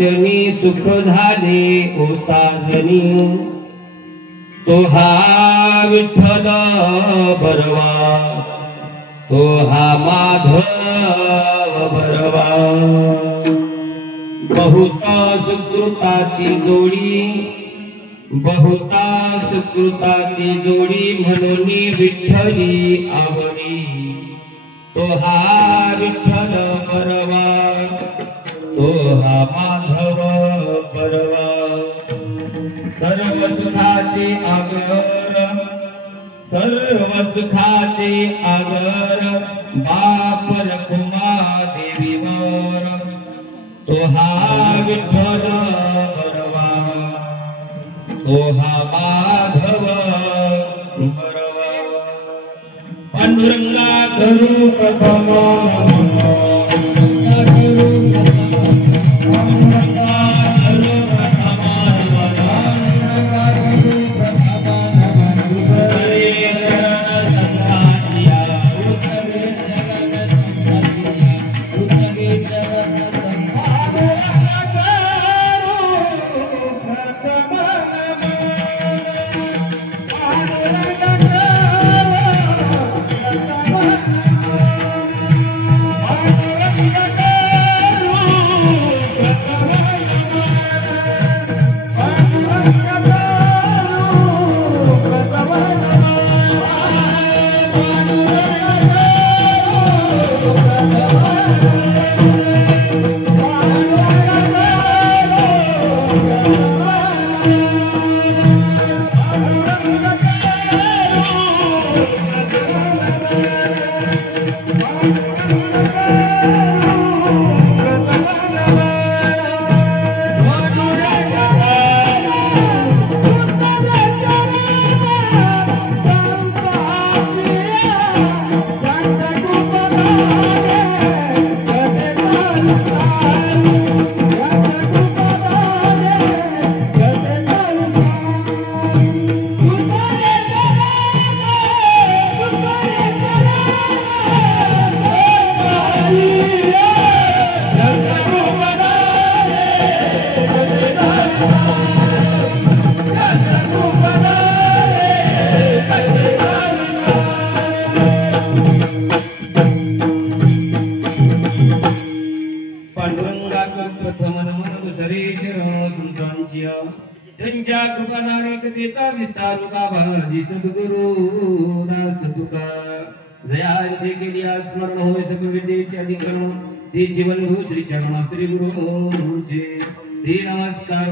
वचनी सुख झाले ओ साजनी तो हा विठ्ठल बरवा तो हा माधव बरवा बहुता सुकृताची जोडी बहुता सुकृताची जोडी म्हणून विठ्ठली आवडी तो हा विठ्ठल बरवा तो हा माधव बरवा सर्व सुखाचे आगर सर्व सुखाचे आगर बाप रखुमा देवीवर तो हा विठ्ठल बरवा तो हा माधव बरवा पांडुरंगा धरू प्रथम त्यांच्या कृपादाने कथेचा विस्तार होता भाजी सद्गुरु दास तुका जयांचे केली स्मरण होय सगविद्येचे अधिकरण ते जीवन श्री चरण श्री गुरुचे ते नमस्कार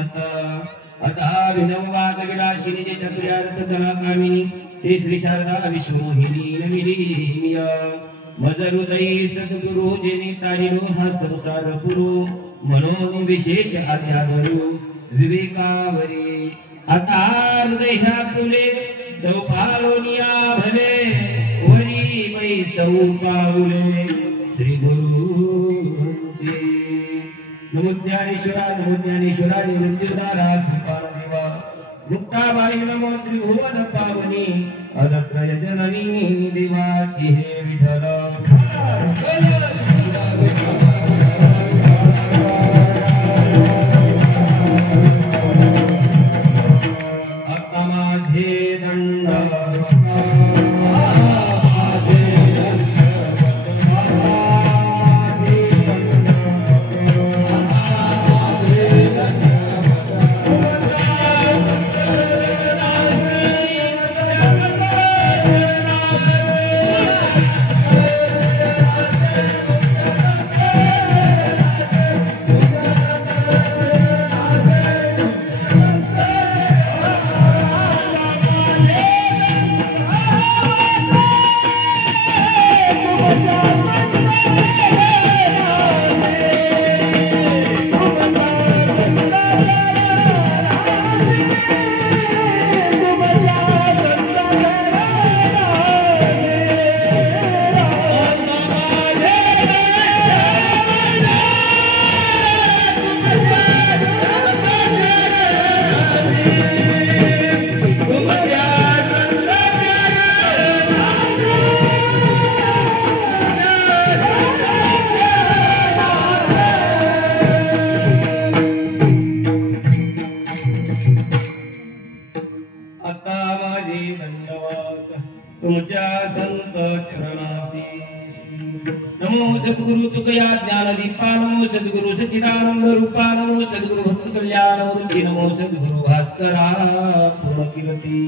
आता आता विनववाद विलासिनी चक्र्यार्थ कलाकामिनी ते श्री शारदा विश्वमोहिनी नमिनीय मज हृदय सद्गुरु जेने तारिलो हा संसार पुरो मनोन विशेष आद्याधरू विवेकावरी आता हृदय फुले चौपालोनिया भले वरी मै सौपावले श्री गुरुजी नमो ज्ञानेश्वरा मृत्युदारा श्रीपाल देवा मुक्ताबाई नमो त्रिभुवन पावनी अदत्रय जननी देवाची हे विठ्ठल सद्गुरु भक्त कल्याण मूर्ती नमो सद्गुरु भास्करा पूर्ण कीर्ती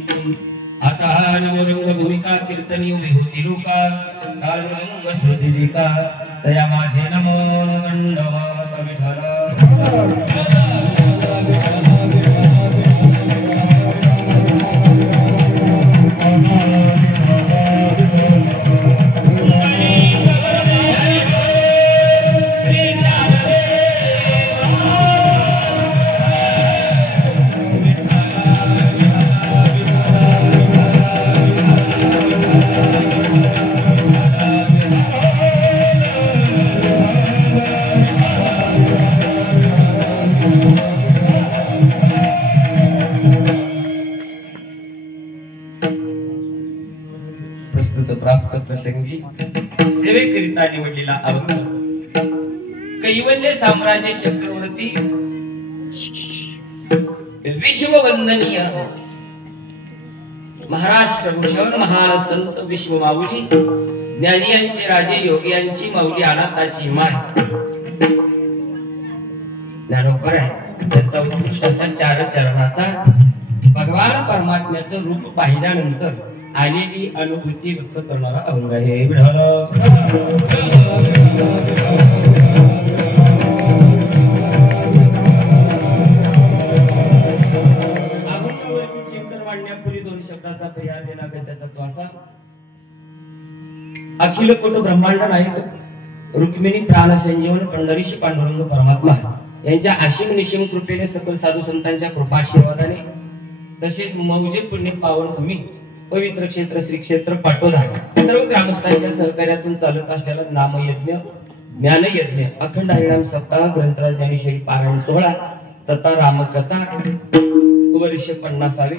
आता नमो रंग भूमिका कीर्तनी विभूती रूपा काल रंग श्रुतिका तया माझे नमो दंडवत विठ्ठल प्राप्त प्रसंगी सेवेकरिता निवडलेला अभंग कैवल्य साम्राज्य चक्रवर्ती विश्ववंदनीय महाराष्ट्र भूषण महान संत विश्वमाऊली ज्ञानियांचे राजे योगियांची माऊली अनाथाची माय ज्ञानोबर आहे त्याचा उत्कृष्ट असा चार चरणाचा भगवान परमात्म्याचं रूप पाहिल्यानंतर आलेली अनुभूती व्यक्त करणारा अभंग आहे विठ्ठल अभंगावरती चिंतन मांडण्यापूर्वी दोन शब्दाचा पर्याय देणार त्याचा तो असा अखिल कोट ब्रह्मांड नायक रुक्मिणी प्राण संजीवन पंढरीश पांडुरंग परमात्मा यांच्या असीम निशिम कृपेने सकल साधू संतांच्या कृपाशीर्वादाने तसेच मौजे पुण्य पावन भूमी पवित्र क्षेत्र श्री क्षेत्र पाटोदा सर्व ग्रामस्थांच्या सहकार्यातून चालत असलेला नामयज्ञ ज्ञानयज्ञ अखंड हरिनाम सप्ताह ग्रंथराज ज्ञानेश्वरी पारायण सोहळा तथा रामकथा वर्ष 50वे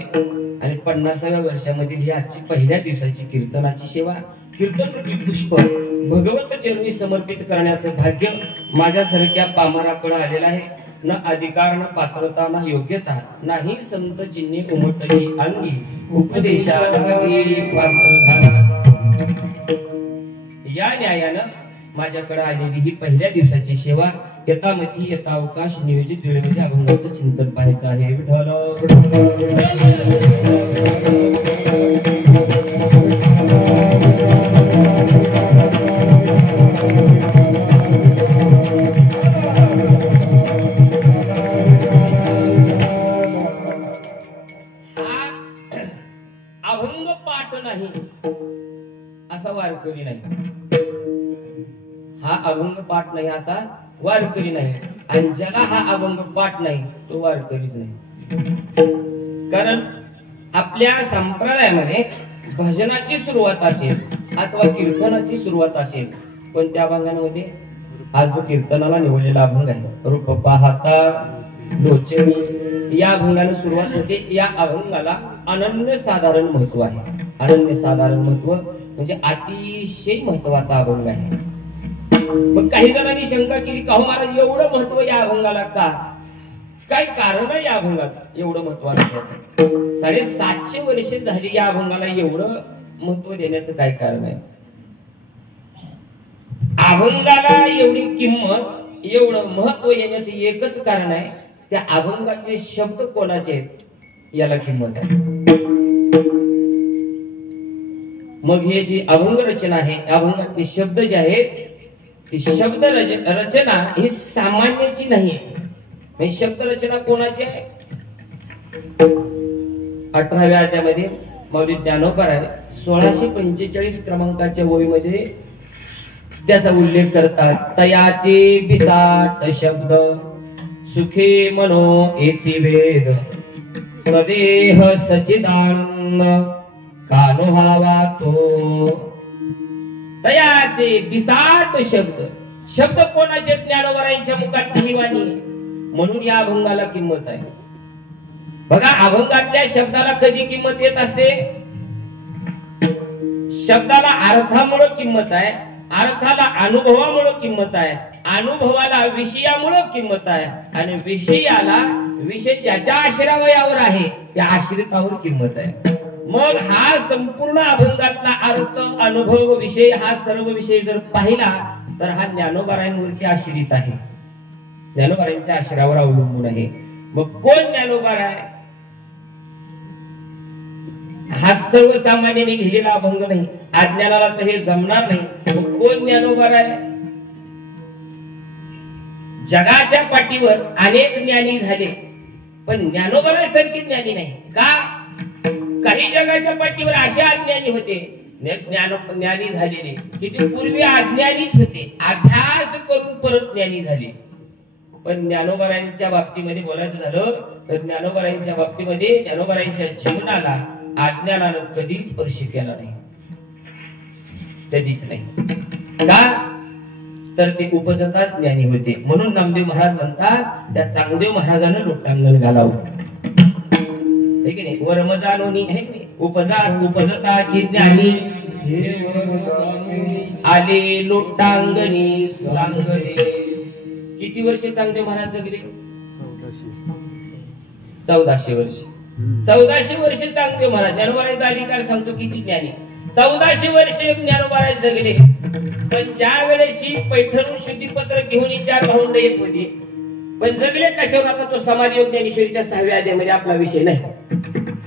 आणि 50व्या वर्षामधील ही आजची पहिल्या दिवसाची कीर्तनाची सेवा कीर्तन रूपी पुष्प भगवत चरणी समर्पित करण्याचे भाग्य माझ्यासारख्या पामराकडे आलेला आहे न अधिकार न पात्रता न योग्यता नाही संत चिन्हे उमटली अंगी उपदेशालागी पात्र झाला या न्यायानं माझ्याकडे आलेली ही पहिल्या दिवसाची सेवा यथामती यथावकाश नियोजित वेळेमध्ये अभंगाचं चिंतन पाहायचं आहे विठ्ठल अभंग पाठ नाही असा वारकरी नाही हा अभंग पाठ नाही असा वारकरी नाही आणि ज्याला हा अभंग पाठ नाही तो वारकरीच नाही कारण आपल्या संप्रदायामध्ये भजनाची सुरुवात असेल अथवा कीर्तनाची सुरुवात असेल पण त्या अभंगामध्ये आज जो कीर्तनाला निवडलेला अभंग आहे रूप पाहता लोचनी या अभंगाने सुरुवात होते या अभंगाला अनन्य साधारण महत्व आहे अनन्य साधारण महत्व म्हणजे अतिशय महत्वाचा अभंग आहे मग काही जणांनी शंका केली का हो महाराज एवढं महत्व या अभंगाला का काय कारण आहे या अभंगात एवढं महत्व असण्याचं 750 वर्षे झाली या अभंगाला एवढं महत्व देण्याचं काय कारण आहे अभंगाला एवढी किंमत एवढं महत्व येण्याचं एकच कारण आहे त्या अभंगाचे शब्द कोणाचे आहेत याला किंमत आहे मग हे जी अभंग रचना आहे अभंगातले शब्द जे आहेत ती शब्द रचना ही सामान्याची नाही म्हणजे शब्द रचना कोणाची आहे 18व्या अध्यायामध्ये मौली ज्ञानोबर आहे 1645 क्रमांकाच्या ओळीमध्ये त्याचा उल्लेख करतात तयाचे बिसाट शब्द सुखे मनो येती वेद सदेह सचिदानंद कानो व्हावा तो तयाचे बिसाट शब्द शब्द कोणाचे ज्ञानोबरांच्या मुखात नाही वाणी म्हणून या अभंगाला किंमत आहे बघा अभंगातल्या शब्दाला कधी किंमत येत असते शब्दाला अर्थामुळे किंमत आहे अर्थाला अनुभवामुळे किंमत आहे अनुभवाला विषयामुळे किंमत आहे आणि विषयाला विषय ज्याच्या आश्रयावर आहे त्या आश्रितावर किंमत आहे मग हा संपूर्ण अभंगातला अर्थ अनुभव विषय हा सर्व विषय जर पाहिला तर हा ज्ञानोबरायांवरती आश्रित आहे ज्ञानोबारांच्या आश्रयावर अवलंबून आहे. मग कोण ज्ञानोबा आहे? हा सर्वसामान्याने लिहिलेला अभंग नाही, अज्ञानाला तर हे जमणार नाही. मग कोण ज्ञानोबा आहे? जगाच्या पाठीवर अनेक ज्ञानी झाले, पण ज्ञानोबासारखे ज्ञानी नाही. का? काही जगाच्या पाठीवर असे अज्ञानी होते, ज्ञानी झालेले की ते पूर्वी अज्ञानीच होते, अभ्यास करून परत ज्ञानी झाले. पण ज्ञानोबारांच्या बाबतीमध्ये बोलायचं झालं तर ज्ञानोबारांच्या बाबतीमध्ये ज्ञानोबारांच्या जीवनाला अज्ञानानं कधीच स्पर्श केला नाही, कधीच नाही. का? तर ते उपजताच ज्ञानी होते. म्हणून नामदेव महाराज म्हणतात त्या चांगदेव महाराजांना लोटांगण घालावं, हे की नाही? वर्म जाणून उपजताची ज्ञानी आले लोटांगणी चांगले. किती वर्षे चांगदेव महाराज जगले? 1400 वर्ष. 1400 वर्ष चांगदेव महाराज. ज्ञानोबारांचा अधिकार सांगतो किती ज्ञानी. 1400 वर्ष ज्ञानोबाराज जगले. पण ज्या वेळेशी पैठणून शुद्धीपत्र घेऊन 4 भावंड येत होती, पण जगले कशावर? आता तो समाधी ज्ञानेश्वरीच्या 6व्या अध्यायामध्ये आपला विषय नाही.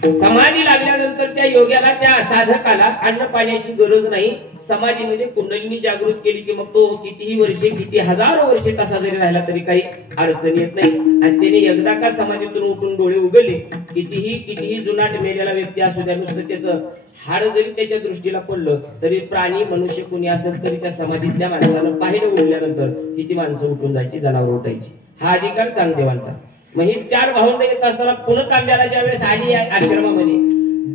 समाधी लागल्यानंतर त्या योग्याला, त्या साधकाला अन्न पाण्याची गरज नाही. समाधीमध्ये कुंडलिनी जागृत केली की मग तो कितीही वर्षे, किती हजारो वर्षे तसा जरी राहिला तरी काही अडचण येत नाही. आणि त्याने एकदा का समाधीतून उठून डोळे उघडले, कितीही जुनाट मेलेला व्यक्ती असू द्या, नुसतं त्याचं हाड जरी त्याच्या दृष्टीला पडलं तरी प्राणी मनुष्य कोणी असेल तरी त्या समाधीतल्या माणसानं पाहिलं उठल्यानंतर किती माणसं उठून जायची, जनावर उठायची. हा अधिकार चांगदेवांचा. मग ही 4 भावंड येत असताना पुन्हा तांब्याला ज्यावेळेस आली आश्रमामध्ये,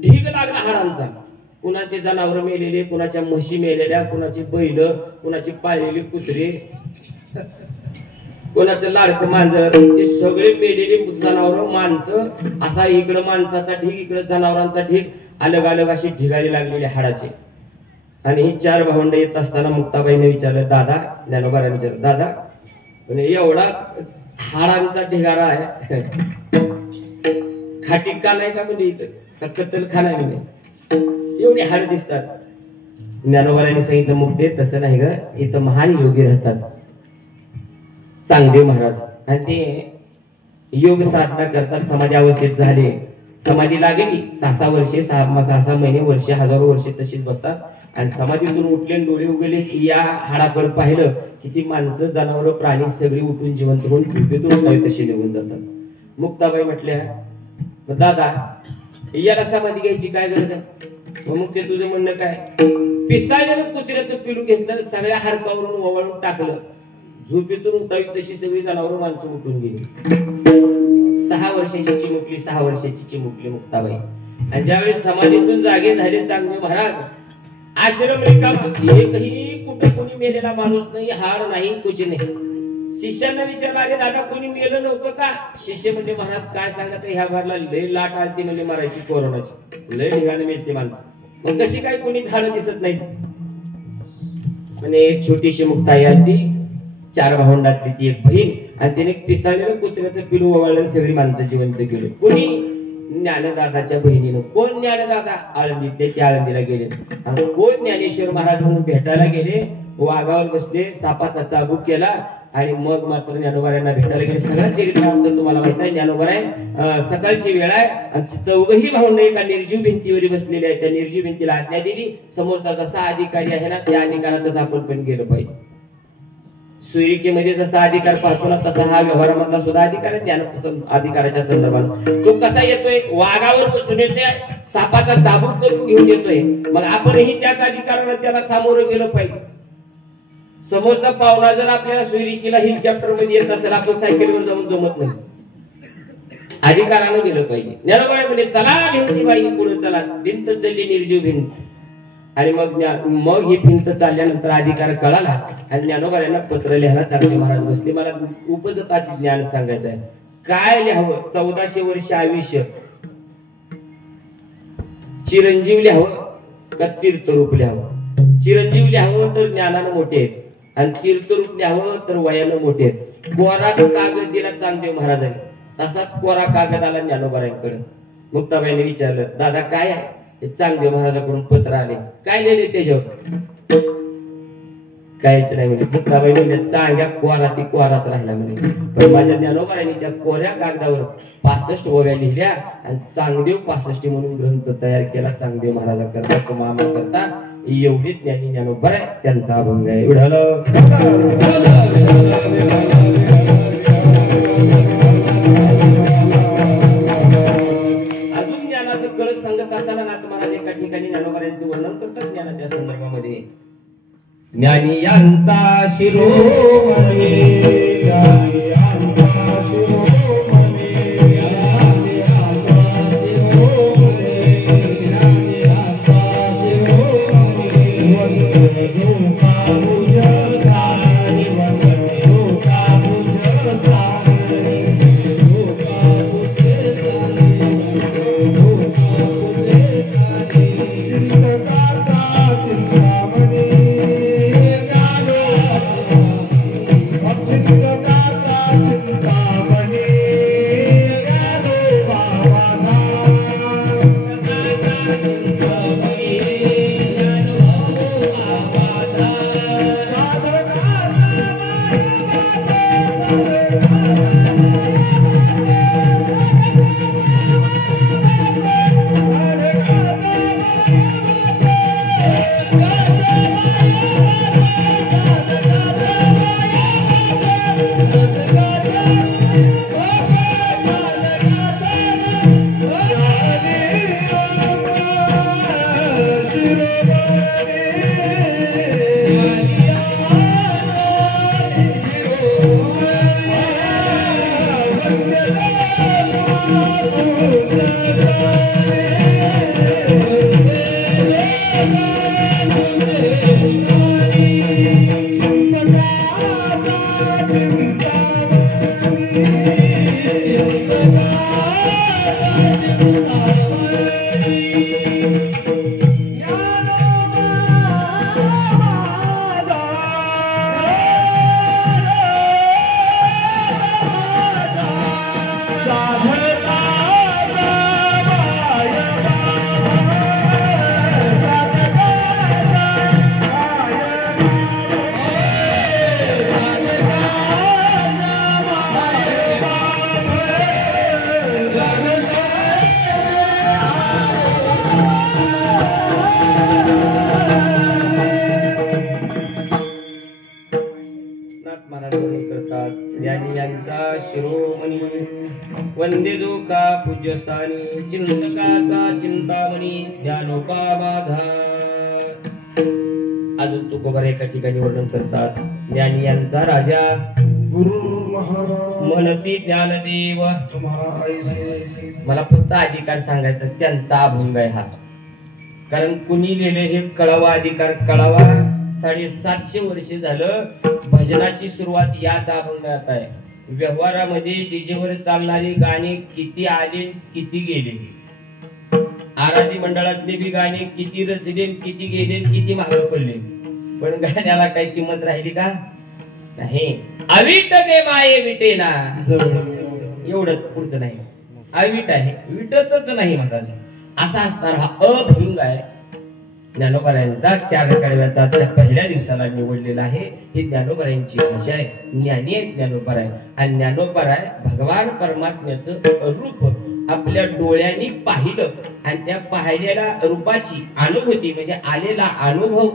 ढीग लागला हाडांचा. कुणाचे जनावर मेलेले, कुणाच्या म्हशी मेलेल्या, कुणाची बैल, कुणाची पाळलेली कुत्रे, कोणाचं लाडकं मांजर, ते सगळे मेलेले जनावर, माणसं. असा इकडं माणसाचा ढीग, इकडं जनावरांचा ढीग, अलग अलग अशी ढिगारी लागलेले हाडाचे. आणि ही 4 भावंड येत असताना मुक्ताबाईने विचारलं, दादा, ज्ञानोबारांनी विचारलं, दादा एवढा हाडांचा ढिगारा आहे, खाटी का नाही का? म्हणजे इथं कत्तल खाना नाही, एवढी हाड दिसतात. ज्ञानोबारांनी सांगितलं, मुक्ते तसं नाही ग, इथं महान योगी राहतात, चांगदेव महाराज. आणि ते योग साधना करतात. समाधी अवस्थेत झाले, समाधी लागली 6 वर्षे, 6 महिने, वर्षे, हजारो वर्षे तशीच बसतात. आणि समाधीतून उठले, डोळे उघडले की या हाडाकडे पाहिलं किती माणसं, जनावर, प्राणी सगळी उठून जिवंत होऊन झोपेतून तशी निघून जातात. मुक्ताबाई म्हटल्या, दादा याला समाधी घ्यायची काय गरज आहे? मग ते तुझं म्हणणं काय? पिसाळलेलं कुत्र्याचं पिलू घेतलं, सगळ्या हाडकावरून ओवाळून टाकलं, झोपेतून उठावी तशी सगळी जनावर माणसं उठून गेली. 6 वर्षाची चिमुकली, 6 वर्षाची चिमुकली मुक्ताबाई. आणि ज्यावेळी समाधीतून जागे झाले चांगदेव महाराज, आश्रम रिकामा, एकही कुठं कोणी मेलेला माणूस नाही, हाड नाही, कुछ नाही. शिष्यांना विचारलं, अरे दादा कोणी मेलं नव्हतं का? शिष्य म्हणजे, महाराज काय सांगत, ह्या घरला लय लाट आलती, म्हणजे मारायची कोरोनाची, लय ठिकाणी मिळते माणसं, मग कशी काय कोणी झाडं दिसत नाही? म्हणजे एक छोटीशी मुक्ताई आलती, 4 भावंडातली ती एक बहीण, आणि तिने पिसाळलेलं कुत्र्याचं पिलू ओवाळलं, सगळी माणसं जिवंत केली. कोणी? ज्ञानदादाच्या बहिणीनं. कोण ज्ञानदादा? आळंदीतले, ते आळंदीला गेले. आणि कोण? ज्ञानेश्वर महाराज म्हणून भेटायला गेले, वाघावर बसले, सापाचा चाबूक केला, आणि मग मात्र ज्ञानोबारांना भेटायला गेले. सगळं चरित्र तुम्हाला माहित आहे. ज्ञानोबाराय सकाळची वेळ आहे, आणि 4ही भावंड एका निर्जीव भिंतीवर बसलेले आहेत. त्या निर्जीव भिंतीला आज्ञा दिली, समोरचा जसा अधिकारी आहे ना, त्या अधिकारातच आपण पण गेलं पाहिजे. सुरिकेमध्ये जसा अधिकार पाहतो ना, तसा हा व्यवहारामधला सुद्धा अधिकार आहे. ज्ञान अधिकाराच्या संदर्भात तो कसा येतोय? वाघावर बसून येतोय, सापाचा चाबूक करून घेऊन येतोय. मग आपणही त्याच अधिकाराला त्याला सामोरं गेलं पाहिजे. समोरचा पाहुणा जर आपल्याला सुरिकेला हेलिकॉप्टर मध्ये येत असेल, आपण सायकलवर जाऊन जमत नाही, अधिकारानं गेलं पाहिजे. ज्ञानोबा म्हणजे, चला भिंती बाई पुढे चला. भिंत चालली, निर्जीव भिंत. आणि मग ही भिंत चालल्यानंतर अधिकार कळाला, आणि ज्ञानोबारांना पत्र लिहायला चांगले महाराज बसले. मला उपजताचे ज्ञान सांगायचं आहे. काय लिहावं? 1400 वर्ष आयुष्य, चिरंजीव लिहावं का तीर्थरूप लिहावं? चिरंजीव लिहावं तर ज्ञानानं मोठे आहेत, आणि तीर्थरूप लिहावं तर वयानं मोठे आहेत. कोरा कागद दिला चांगदेव महाराजांनी, तसाच कोरा कागद आला ज्ञानोबारांकडे. मुक्ताबाईने विचारलं, दादा काय आहे? चांगदेव महाराजाकडून पत्र आले. काय लिहिले त्याच्यावर? काहीच नाही म्हणजे पुत्राबाई म्हणजे चांगल्या कोरा ती कोराच राहिला म्हणे. पण माझ्या ज्ञानोबाईंनी त्या कोऱ्या कागदावर 65 ओव्या लिहिल्या आणि चांगदेव 65 म्हणून ग्रंथ तयार केला. चांगदेव महाराजा करता तो मामा करता एवढी ज्ञानी ज्ञानोबा आहे त्यांचा अभंग आहे. विढल अजून ज्ञानाचं कळस सांगत असताना नाथ महाराज एका ठिकाणी ज्ञानोबाईंचं वर्णन करतात ज्ञानाच्या संदर्भामध्ये. ज्ञानी यांचा शिरोमणी वंदे जो का पूज्यस्थानी चिंतकाचा चिंतामणी ज्ञानोबा माझा. अजून तुकोबा एका ठिकाणी वर्णन करतात. ज्ञानी यांचा राजा गुरु म्हणती ज्ञानदेव. मला फक्त अधिकार सांगायचा त्यांचा अभंग आहे हा. कारण कुणी लिहिले हे कळावा अधिकार कळावा. 750 वर्ष झालं भजनाची सुरुवात याच अभंगात आहे. व्यवहारामध्ये डीजेवर चालणारी गाणी किती आले किती गेले. आराधी मंडळातले बी गाणे किती रचले किती गेले किती महाग पडले. पण गाण्याला काही किंमत राहिली का नाही. अविट गे माये विटेना एवढंच पुढचं नाही. अविट आहे विटतच नाही महाराज असा असणार हा अभंग आहे. ज्ञानोबारायांचा 4 कडव्याचा पहिल्या दिवसाला निवडलेला आहे. ही ज्ञानोबारायांची भाषा आहे. ज्ञानी आहे ज्ञानोबाराय आणि ज्ञानोबाराय भगवान परमात्म्याचं रूप आपल्या डोळ्यांनी पाहिलं आणि त्या पाहिलेल्या रूपाची अनुभूती म्हणजे आलेला अनुभव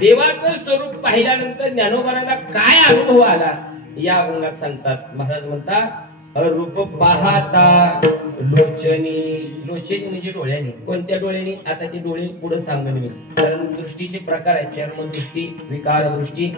देवाचं स्वरूप पाहिल्यानंतर ज्ञानोबाराला काय अनुभव आला या अभंगात सांगतात. महाराज म्हणतात रूप पाहता लोचनी. लोचनी म्हणजे डोळ्याने. कोणत्या डोळ्याने आता ते डोळे पुढे सांगेन मी. कारण दृष्टीचे प्रकार आहेत. चर्म दृष्टी विकार दृष्टी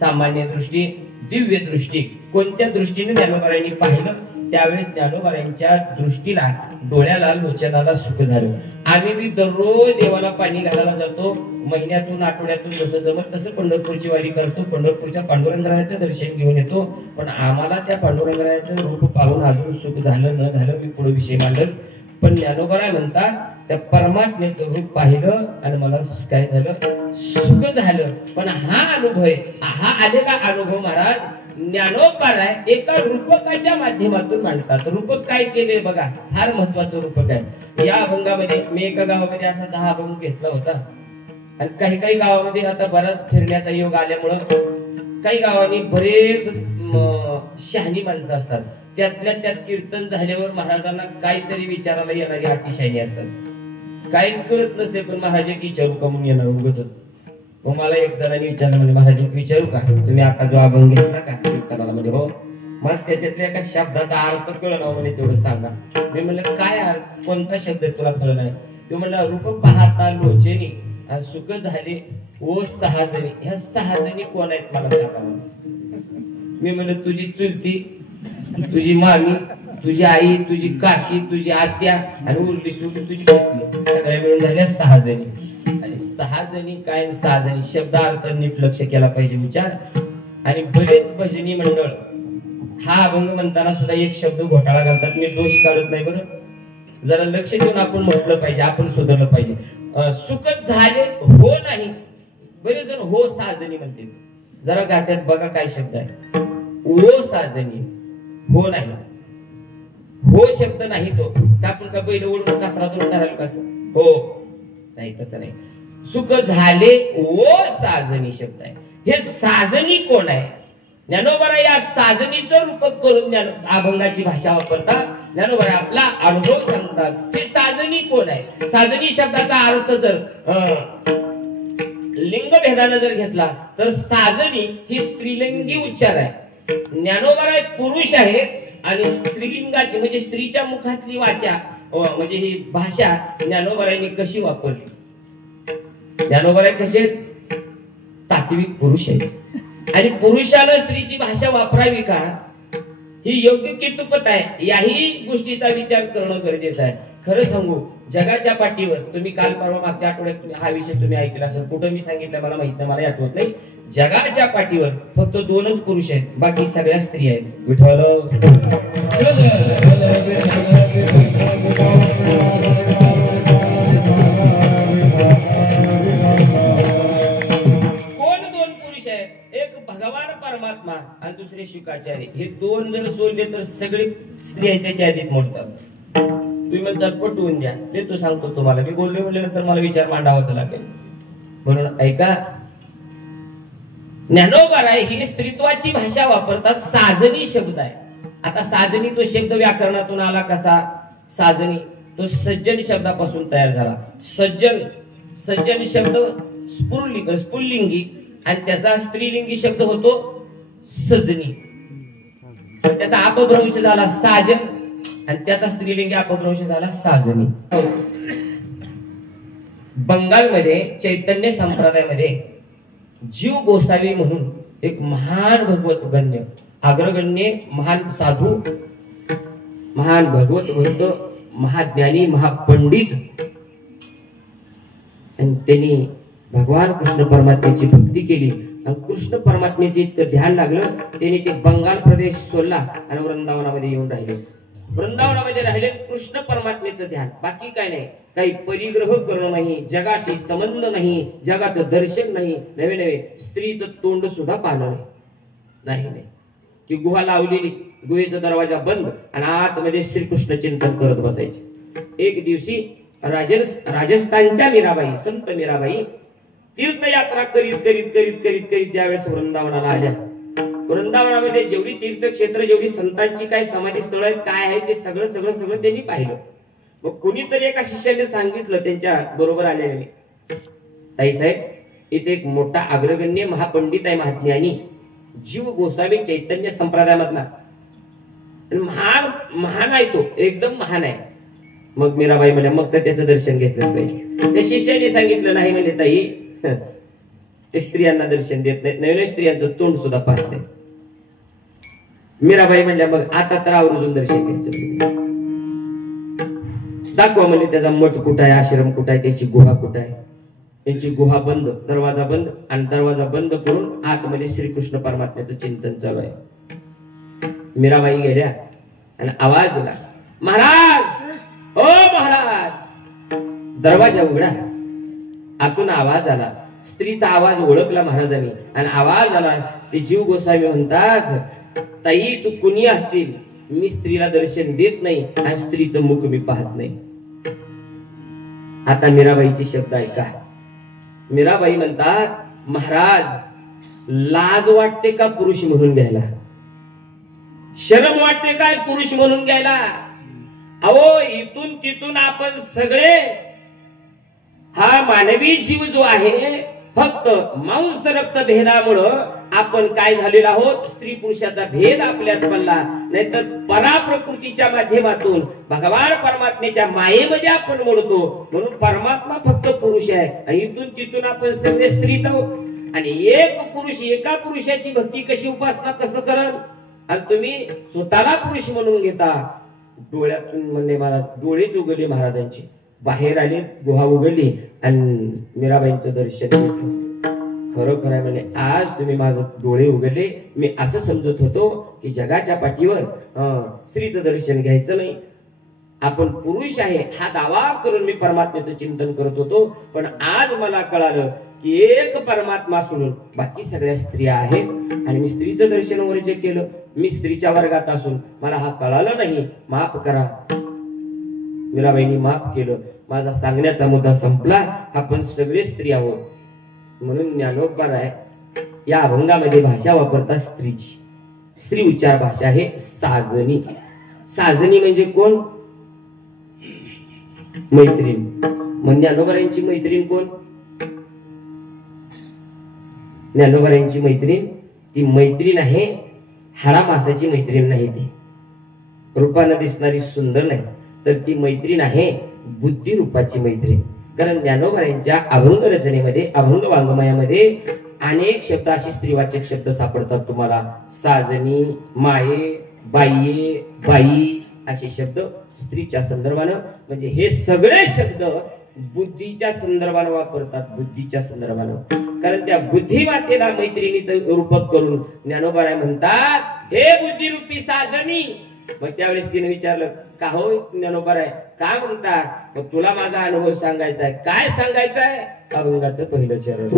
सामान्य दृष्टी दिव्य दृष्टी. कोणत्या दृष्टीने ज्ञानोबारायांनी पाहिलं त्यावेळेस ज्ञानोबारायांच्या दृष्टीला डोळ्याला लोचनाला सुख झालं. आम्ही बी दररोज देवाला पाणी घालायला जातो. महिन्यातून आठवड्यातून जसं जमत तसं पंढरपूरची वारी करतो. पंढरपूरच्या पांडुरंगरायाचं दर्शन घेऊन येतो. पण आम्हाला त्या पांडुरंगरायाचं रूप पाहून अजून सुख झालं न झालं मी पुढे विषय मांडल. पण ज्ञानोबाराय म्हणतात त्या परमात्म्याचं रूप पाहिलं आणि मला काय झालं सुख झालं. पण हा अनुभव आहे हा आलेला अनुभव महाराज ज्ञानोबाराय एका रूपकाच्या माध्यमातून मांडतात. रूपक काय केले बघा फार महत्वाचं रूपक आहे. या अभंगामध्ये मी एका गावामध्ये असा 10 अभंग घेतला होता. आणि काही काही गावामध्ये आता बराच फिरण्याचा योग आल्यामुळं काही गावांनी बरेच शहाणी माणसं असतात. त्यातल्या त्यात कीर्तन झाल्यावर महाराजांना काहीतरी विचारायला येणारी अतिशहाणी असतात. काहीच कळत नसते पण महाराज एक विचारू का म्हणून येणार उगच. मग मला एक जणांनी विचारलं म्हणजे महाराज विचारू का, तुम्ही आता जो अभंग घेतला का कीर्तनाला, म्हणजे हो. मग त्याच्यातल्या एका शब्दाचा अर्थ कळना म्हणे तेवढं सांगा. मी म्हणलं काय अर्थ, कोणता शब्द तुला कळ नाही. तो म्हणला रूप पाहता लोचनी सुख झाले ओ सहाजणी. ह्या सहाजणी कोण आहेत मला सांगा म्हणून. मी म्हणलं तुझी चुलती, तुझी मामी, तुझी आई, तुझी काकी, तुझी आत्या आणि उरली सुरली तुझी पत्नी, सगळ्या मिळून झाल्या 6 जणी. आणि 6 जणी काय 6 जणी शब्दार्थ नीट लक्ष केला पाहिजे विचार. आणि बरेच भजनी मंडळ हा अभंग म्हणताना सुद्धा एक शब्द घोटाळा घालतात. मी दोष काढत नाही बरं, जरा लक्ष देऊन आपण म्हटलं पाहिजे, आपण सुधारलं पाहिजे. सुखद झाले हो नाही, बरेच जण हो 6 जणी म्हणते. जरा गात्यात बघा काय शब्द आहे. ओ 6 जणी हो नाही, हो शब्द नाही तो. का आपण का बैल ओढून कसरा दोन करायला कसं हो नाही, तसं नाही. सुख झाले ओ 6 जणी शब्द आहे. हे 6 जणी कोण आहे? ज्ञानोबा या 6 जणीचं रूप करून अभंगाची भाषा वापरतात. ज्ञानोबा आपला अनुभव सांगतात. हे 6 जणी कोण आहे? 6 जणी शब्दाचा अर्थ जर लिंग भेदाने जर घेतला तर 6 जणी ही स्त्रीलिंगी उच्चार आहे. ज्ञानोबा पुरुष आहे आणि स्त्रीलिंगाची म्हणजे स्त्रीच्या मुखातली वाचा म्हणजे ही भाषा ज्ञानोबारांनी कशी वापरली. ज्ञानोबा कसे तात्विक पुरुष आहे आणि पुरुषानं स्त्रीची भाषा वापरावी का ही योग्य कितपत आहे याही गोष्टीचा विचार करणं गरजेचं आहे. खरं सांगू, जगाच्या पाठीवर तुम्ही काल परवा मागच्या आठवड्यात हा विषय तुम्ही ऐकला असेल, कुठं मी सांगितलं मला माहित नाही, मला आठवत नाही. जगाच्या पाठीवर फक्त 2च पुरुष आहेत, बाकी सगळ्या स्त्री आहेत. विठ्ठल कोण 2 पुरुष आहेत? एक भगवान परमात्मा आणि दुसरे शुकाचार्य. हे 2 जर सोडले तर सगळे स्त्रियांच्या यादीत मोडतात. तुम्ही मला पटवून द्या, ते तू सांगतो तुम्हाला. मी बोलले म्हटल्यानंतर मला विचार मांडावाचा लागेल. म्हणून ऐका, ज्ञानोबाराय ही स्त्रीत्वाची भाषा वापरतात. 6 जणी शब्द आहे. आता 6 जणी तो शब्द व्याकरणातून आला कसा? 6 जणी तो सज्जन शब्दापासून तयार झाला. सज्जन शब्द स्पुल्लिंगी आणि त्याचा स्त्रीलिंगी शब्द होतो सजनी. त्याचा अपभ्रंश झाला साजन आणि त्याचा स्त्रीलिंगी अपभ्रंश झाला 6 जणी. बंगालमध्ये चैतन्य संप्रदायामध्ये जीव गोसावी म्हणून एक महान भगवत गण्य अग्रगण्य महान साधू, महान भगवत भक्त, महाज्ञानी, महापंडित, आणि त्यांनी भगवान कृष्ण परमात्म्याची भक्ती केली आणि कृष्ण परमात्म्याचे इतकं ध्यान लागलं त्यांनी ते बंगाल प्रदेश सोडला आणि वृंदावनामध्ये येऊन राहिले. वृंदावनामध्ये राहिले कृष्ण परमात्म्याचं ध्यान, बाकी काय नाही. काही परिग्रह करणं नाही, जगाशी संबंध नाही, जगाचं दर्शन नाही, नवे नवे स्त्रीचं तोंड सुद्धा पाहणं नाही. की गुहा लावलेली, गुहेचा दरवाजा बंद आणि आतमध्ये श्रीकृष्ण चिंतन करत बसायचे. एक दिवशी राजस्थानच्या मीराबाई, संत मीराबाई तीर्थयात्रा करीत करीत करीत करीत करीत ज्यावेळेस वृंदावनाला आल्या, वृंदावनामध्ये जेवढी तीर्थक्षेत्र, जेवढी संतांची काय समाधी स्थळ आहेत, काय आहे ते सगळं सगळं सगळं त्यांनी पाहिलं. मग कुणीतरी एका शिष्याने सांगितलं त्यांच्या बरोबर आलेले, ताई साहेब इथे एक मोठा अग्रगण्य महापंडित आहे, महाज्ञानी जीव गोसावी चैतन्य संप्रदायामधला, महान महान आहे तो, एकदम महान आहे. मग मीराबाई म्हणल्या मग तर त्याचं दर्शन घेतलंच पाहिजे. त्या शिष्याने सांगितलं नाही म्हणजे ताई ते स्त्रियांना दर्शन देत नाहीत, नवीन स्त्रियांचं तोंड सुद्धा पाहत नाही. मीराबाई म्हणल्या मग आता तर आवर्जून दर्शन घ्यायचं, दाखवा म्हणजे त्याचा मठ कुठं आहे, आश्रम कुठं आहे, त्याची गुहा कुठं आहे. त्यांची गुहा बंद, दरवाजा बंद, आणि दरवाजा बंद करून आतमध्ये श्रीकृष्ण परमात्म्याचं चिंतन चालू आहे. मीराबाई गेल्या आणि आवाज दिला, महाराज ओ महाराज. दरवाजा उघडा, आतून आवाज आला, स्त्रीचा आवाज ओळखला महाराजांनी आणि आवाज आला. ते जीव गोसावी म्हणतात, ताई तू कुणी असशील, मी स्त्रीला दर्शन देत नाही आणि स्त्रीचं मुख मी पाहत नाही. आता मीराबाईचे शब्द ऐका, मीराबाई म्हणतात, महाराज लाज वाटते का पुरुष म्हणून घ्यायला? शरम वाटते काय पुरुष म्हणून घ्यायला? अहो इथून तिथून आपण सगळे हा मानवी जीव जो आहे फक्त मांस रक्त भेदामुळं आपण काय झालेलो आहोत, स्त्री पुरुषाचा भेद आपल्यात पडला. नाहीतर पराप्रकृतीच्या माध्यमातून भगवान परमात्म्याच्या मायेमध्ये आपण मोडतो. म्हणून परमात्मा फक्त पुरुष आहे आणि इथून तिथून आपण सगळे स्त्रीच आहोत. आणि एक पुरुष एका पुरुषाची भक्ती कशी उपासना कसं करल? आणि तुम्ही स्वतःला पुरुष म्हणून घेता. डोळ्यातून म्हणणे महाराज डोळेच उघडले महाराजांची, बाहेर आले, गुहा उघडली आणि मीराबाईंचं दर्शन घेतलं. खरोखर आहे म्हणे, आज तुम्ही माझे डोळे उघडले. मी असं समजत होतो की जगाच्या पाठीवर स्त्रीचं दर्शन घ्यायचं नाही, आपण पुरुष आहे हा दावा करून मी परमात्म्याचं चिंतन करत होतो. पण आज मला कळालं की एक परमात्मा सोडून बाकी सगळ्या स्त्रिया आहेत आणि मी स्त्रीचं दर्शन वगैरे केलं. मी स्त्रीच्या वर्गात असून मला हा कळालं नाही, माफ करा. मीराबाईंनी माफ केलं. माझा सांगण्याचा मुद्दा संपला. आपण सगळे स्त्री आहोत. म्हणून ज्ञानोबा आहे या अभंगामध्ये भाषा वापरतात स्त्रीची. स्त्री उच्चार भाषा आहे साजनी. साजनी म्हणजे कोण? मैत्रीण. म्हणजे ज्ञानोबारायांची मैत्रीण कोण? ज्ञानोबारायांची मैत्रीण ती मैत्रीण आहे हाडा मासाची मैत्रीण नाही. ती रूपानं दिसणारी सुंदर नाही, तर ती मैत्रीण आहे बुद्धी रूपाची मैत्रीण. कारण ज्ञानोबारायांच्या अभंग रचनेमध्ये अभंग वाङ्मयामध्ये अनेक शब्द असे स्त्रीवाचक शब्द सापडतात तुम्हाला. साजनी, माये, बाई, बाई असे शब्द स्त्रीच्या संदर्भानं. म्हणजे हे सगळे शब्द बुद्धीच्या संदर्भानं वापरतात, बुद्धीच्या संदर्भानं. कारण त्या बुद्धिमातेला मैत्रिणीचं रूपक करून ज्ञानोबा म्हणतात, हे बुद्धिरूपी साजनी. मग त्यावेळेस तिने विचारलं, का हो ज्ञानोबा आहे काय म्हणतात? मग तुला माझा अनुभव सांगायचा आहे. काय सांगायचा आहे? अभंगाचं पहिलं चरण.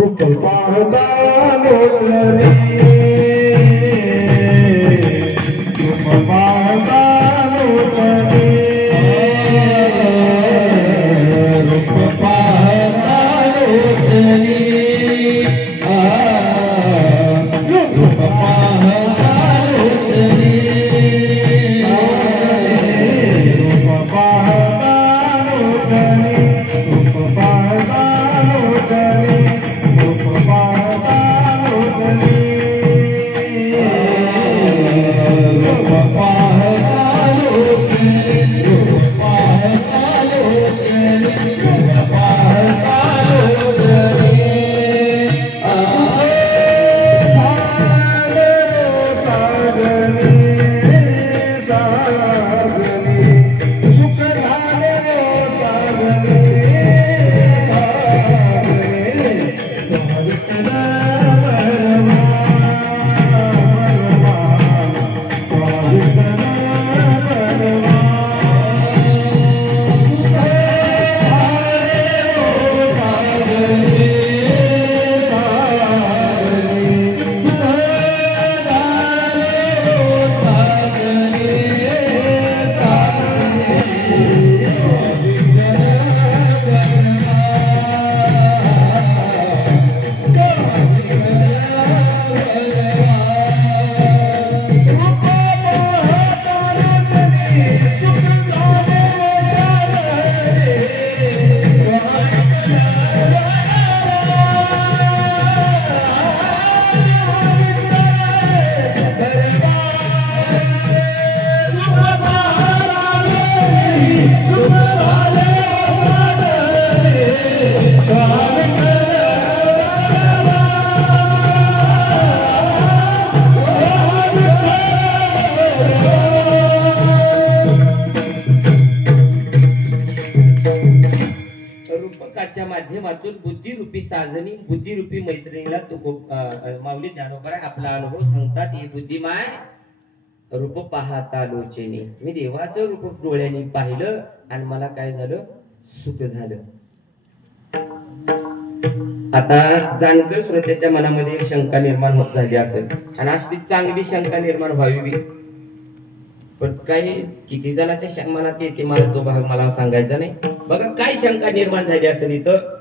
माध्यमातून बुद्धिरूपी साजनी, बुद्धिरूपी मैत्रिणीला तो माऊली ज्ञानोबा आपला अनुभव सांगतात. ही बुद्धिमाय रूप पाहता लोचेने. मी देवाचं रूप डोळ्यांनी पाहिलं आणि मला काय झालं? सुख झालं. आता जाणकर श्रोत्याच्या मनामध्ये शंका निर्माण होत झाली असेल आणि आज ती चांगली शंका निर्माण व्हावी. पण काही किती जणांच्या मनात येते मला तो भाग मला सांगायचा नाही. बघा काय शंका निर्माण झाली असेल इथं.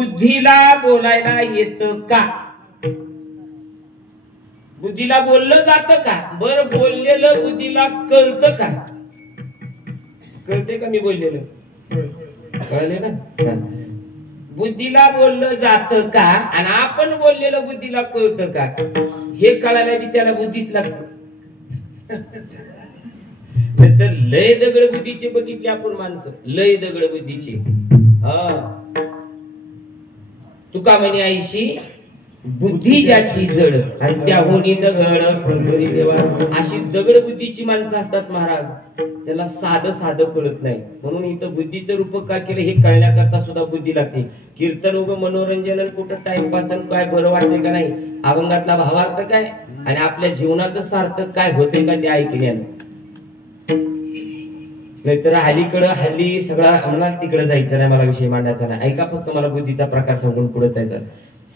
बुद्धीला बोलायला येतं का? बुद्धीला बोललं जातं का? बरं बोललेलं बुद्धीला कळतं का? कळते का मी बोललेलं? कळले ना? बुद्धीला बोललं जातं का आणि आपण बोललेलं बुद्धीला कळतं का? हे कळायला बी त्याला बुद्धीच लागतं. तर लय दगड बुद्धीचे बघितले आपण माणसं, लय दगड बुद्धीचे. तुका म्हणे आईशी बुद्धी ज्याची जड आणि त्या होणी दगड पंढरी देवा. अशी दगड बुद्धीची माणसं असतात महाराज, त्याला साधं साधं कळत नाही. म्हणून इथं बुद्धीचं रूप काय केलं हे कळण्याकरता सुद्धा बुद्धी लागते. कीर्तन उग मनोरंजन कुठं टाइमपास काय बरं वाटते का नाही, अभंगातला भावार्थ काय आणि आपल्या जीवनाचं सार्थक काय होते का ते ऐकण्यानं. नाहीतर हल्ली सगळा मला तिकडे जायचं नाही, मला विषय मांडायचा नाही. ऐका फक्त मला बुद्धीचा प्रकार सांगून पुढे जायचं.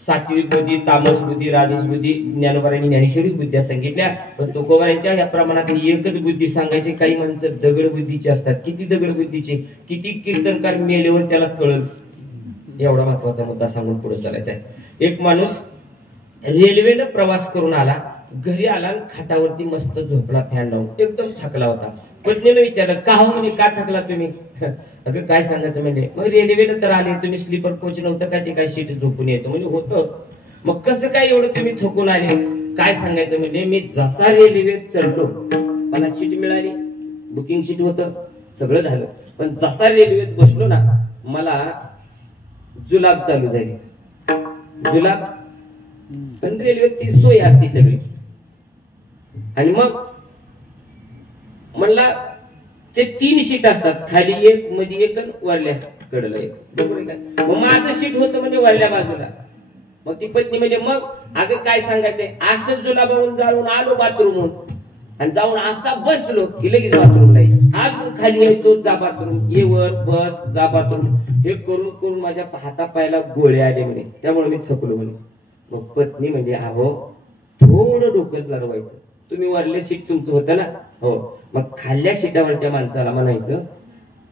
सात्विक बुद्धी, तामस बुद्धी, राजस बुद्धी, ज्ञानोबारांनी ज्ञानेश्वरी बुद्ध्या सांगितल्या. पण तुकोबारांच्या या प्रमाणात एकच बुद्धी सांगायची. काही माणसं दगड बुद्धीचे असतात. किती दगड बुद्धीचे, किती कीर्तनकार मेल्यावर त्याला कळल. एवढा महत्वाचा मुद्दा सांगून पुढे चालायचा आहे. एक माणूस रेल्वेनं प्रवास करून आला, घरी आला, खाटावरती मस्त झोपला फॅन लावून, एकदम थकला होता. पत्नीने विचारलं का हो म्हणे, का थकला तुम्ही? अगं काय सांगायचं म्हणजे, मग रेल्वेनं तर आले तुम्ही, स्लीपर कोच नव्हतं काय, ते काय सीट झोपून यायचं म्हणजे होतं. मग कसं काय एवढं तुम्ही थकून आले? काय सांगायचं म्हणजे, मी जसा रेल्वेत चढलो मला सीट मिळाली, बुकिंग सीट होतं, सगळं झालं. पण जसा रेल्वेत बसलो ना, मला जुलाब चालू झाली. जुलाब, पण रेल्वेत ती सोय असती सगळी. आणि मग म्हणला ते 3 सीट असतात, खाली एक, मध्ये एक, वरल्या कडला एक. बरोबर आहे का? मग माझं सीट होतं म्हणजे वरल्या बाजूला. मग ती पत्नी म्हणजे मग अगं काय सांगायचंय, असं जुलाबाहून जाऊन आलो बाथरूमहून आणि जाऊन असा बसलो की लगेच बाथरूमला यायची. आज खाली येतो जा बाथरूम, ये वर बस जा बाथरूम, हे करून करून माझ्या हाता पायाला गोळे आले म्हणे, त्यामुळे मी थकलो म्हणे. मग पत्नी म्हणजे अहो थोडं डोकं लढवायचं, तुम्ही वरले सीट तुमचं होतं ना, हो, मग खाल्ल्या सीटावरच्या माणसाला म्हणायचं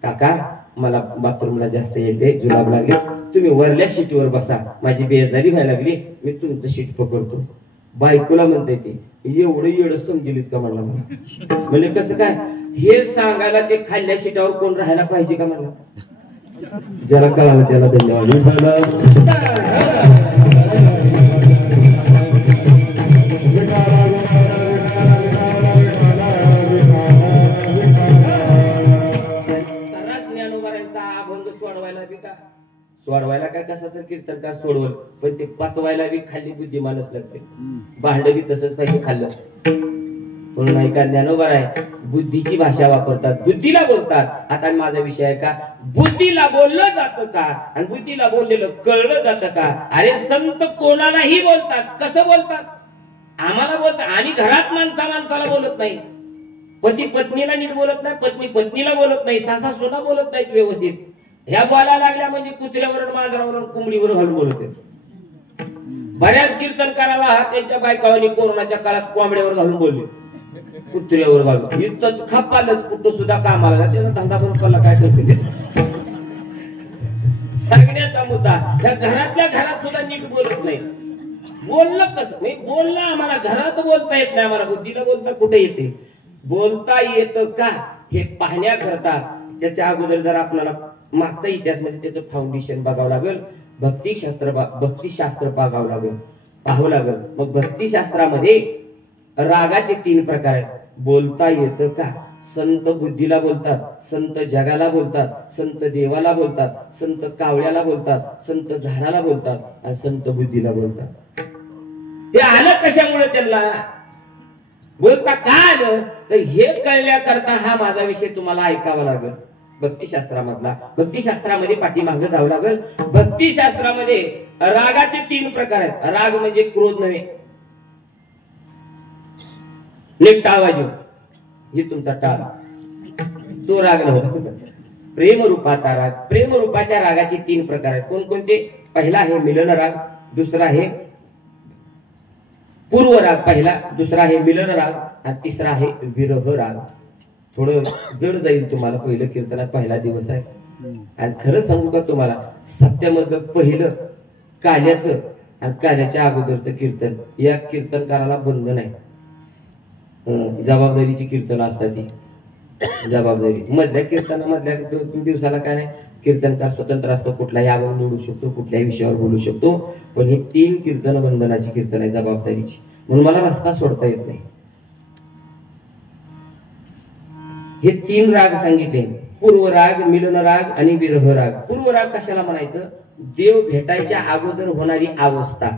काका मला बाथरूमला जास्त येते, जुलाब लागले, तुम्ही वरल्या सीटवर बसा, माझी बेजारी व्हायला लागली, मी तुमचं सीट पकडतो. बायकोला म्हणते ते एवढं येडं समजेलीच का म्हणला. म्हणजे कसं काय हे सांगायला ते खाल्ल्या सीटावर कोण राहायला पाहिजे का मला? ज्याला कळालं त्याला धन्यवाद. सोडवायला काय कसा तर कीर्तनकार सोडवल, पण ते पचवायला बी खाली बुद्धिमानच लागते. भांड बी तसंच पाहिजे खाल्लं. म्हणून ऐका ज्ञानोबा आहे, बुद्धीची भाषा वापरतात, बुद्धीला बोलतात. आता माझा विषय आहे का, बुद्धीला बोललं जातं का आणि बुद्धीला बोललेलं कळलं जातं का? अरे संत कोणालाही बोलतात. कसं बोलतात? आम्हाला बोलतात. आणि घरात माणसाला बोलत नाही, पती पत्नीला नीट बोलत नाही, पत्नी पत्नीला बोलत नाही, सासा सुना बोलत नाहीत व्यवस्थित. ह्या बोलायला लागल्या म्हणजे कुत्र्यावर, मांजरावर, कोंबडीवर हलून बोलते. बऱ्याच कीर्तनकाराला त्यांच्या बायकावानी कोरोनाच्या काळात कोंबड्यावर घालून बोलले, कुत्र्यावर घालून. इथंच खपालच, कुठं सुद्धा कामाला त्याचा धंदा बंद पडला. काय करते सांगण्याचा मुद्दा, त्या घरातल्या घरात सुद्धा नीट बोलत नाही. बोललं कसं नाही, बोलणं आम्हाला घरात बोलता येत नाही, आम्हाला बुद्धीला बोलता कुठे येते? बोलता येतं का हे पाहण्याकरता त्याच्या अगोदर जर आपल्याला मागचा इतिहास म्हणजे त्याचं फाउंडेशन बघावं लागेल. भक्तिशास्त्र बघावं लागेल, पाहावं लागेल. मग भक्तिशास्त्रामध्ये रागाचे 3 प्रकार आहेत. बोलता येतं का? संत बुद्धीला बोलतात, संत जगाला बोलतात, संत देवाला बोलतात, संत कावळ्याला बोलतात, संत झाडाला बोलतात आणि संत बुद्धीला बोलतात. ते आलं कशामुळे? त्यांना बोलता का आलं तर हे कळण्याकरता हा माझा विषय तुम्हाला ऐकावा लागेल. भक्तिशास्त्रामधला, भक्तिशास्त्रामध्ये पाठीमागे जावं लागेल. भक्तिशास्त्रामध्ये रागाचे 3 प्रकार आहेत. राग म्हणजे क्रोध नव्हे, नीट टाळवायचे, हे तुमचा टाळ, तो राग नव्हता. प्रेम रूपाचा राग. प्रेम रूपाच्या रागाचे 3 प्रकार आहेत. कोणकोणते? पहिला आहे मिलन राग, दुसरा आहे पूर्व राग, पहिला, दुसरा आहे मिलन राग आणि तिसरा आहे विरह राग. थोडं जड जाईल तुम्हाला, पहिलं कीर्तनात पहिला दिवस आहे. आणि खरं सांगू का तुम्हाला, सत्यामधलं पहिलं काल्याचं आणि काल्याच्या अगोदरचं कीर्तन, या कीर्तनकाराला बंधन आहे. जबाबदारीची कीर्तन असतात ती जबाबदारी. मधल्या कीर्तनामधल्या 2-3 दिवसाला काय नाही, कीर्तनकार स्वतंत्र असतो, कुठल्याही आवाज निवडू शकतो, कुठल्याही विषयावर बोलू शकतो. पण ही 3 कीर्तन बंधनाची कीर्तन आहे, जबाबदारीची. म्हणून मला रस्ता सोडता येत नाही. हे 3 राग सांगितले, पूर्वराग, मिलन राग आणि विरह राग. पूर्वराग कशाला म्हणायचं? देव भेटायच्या अगोदर होणारी अवस्था,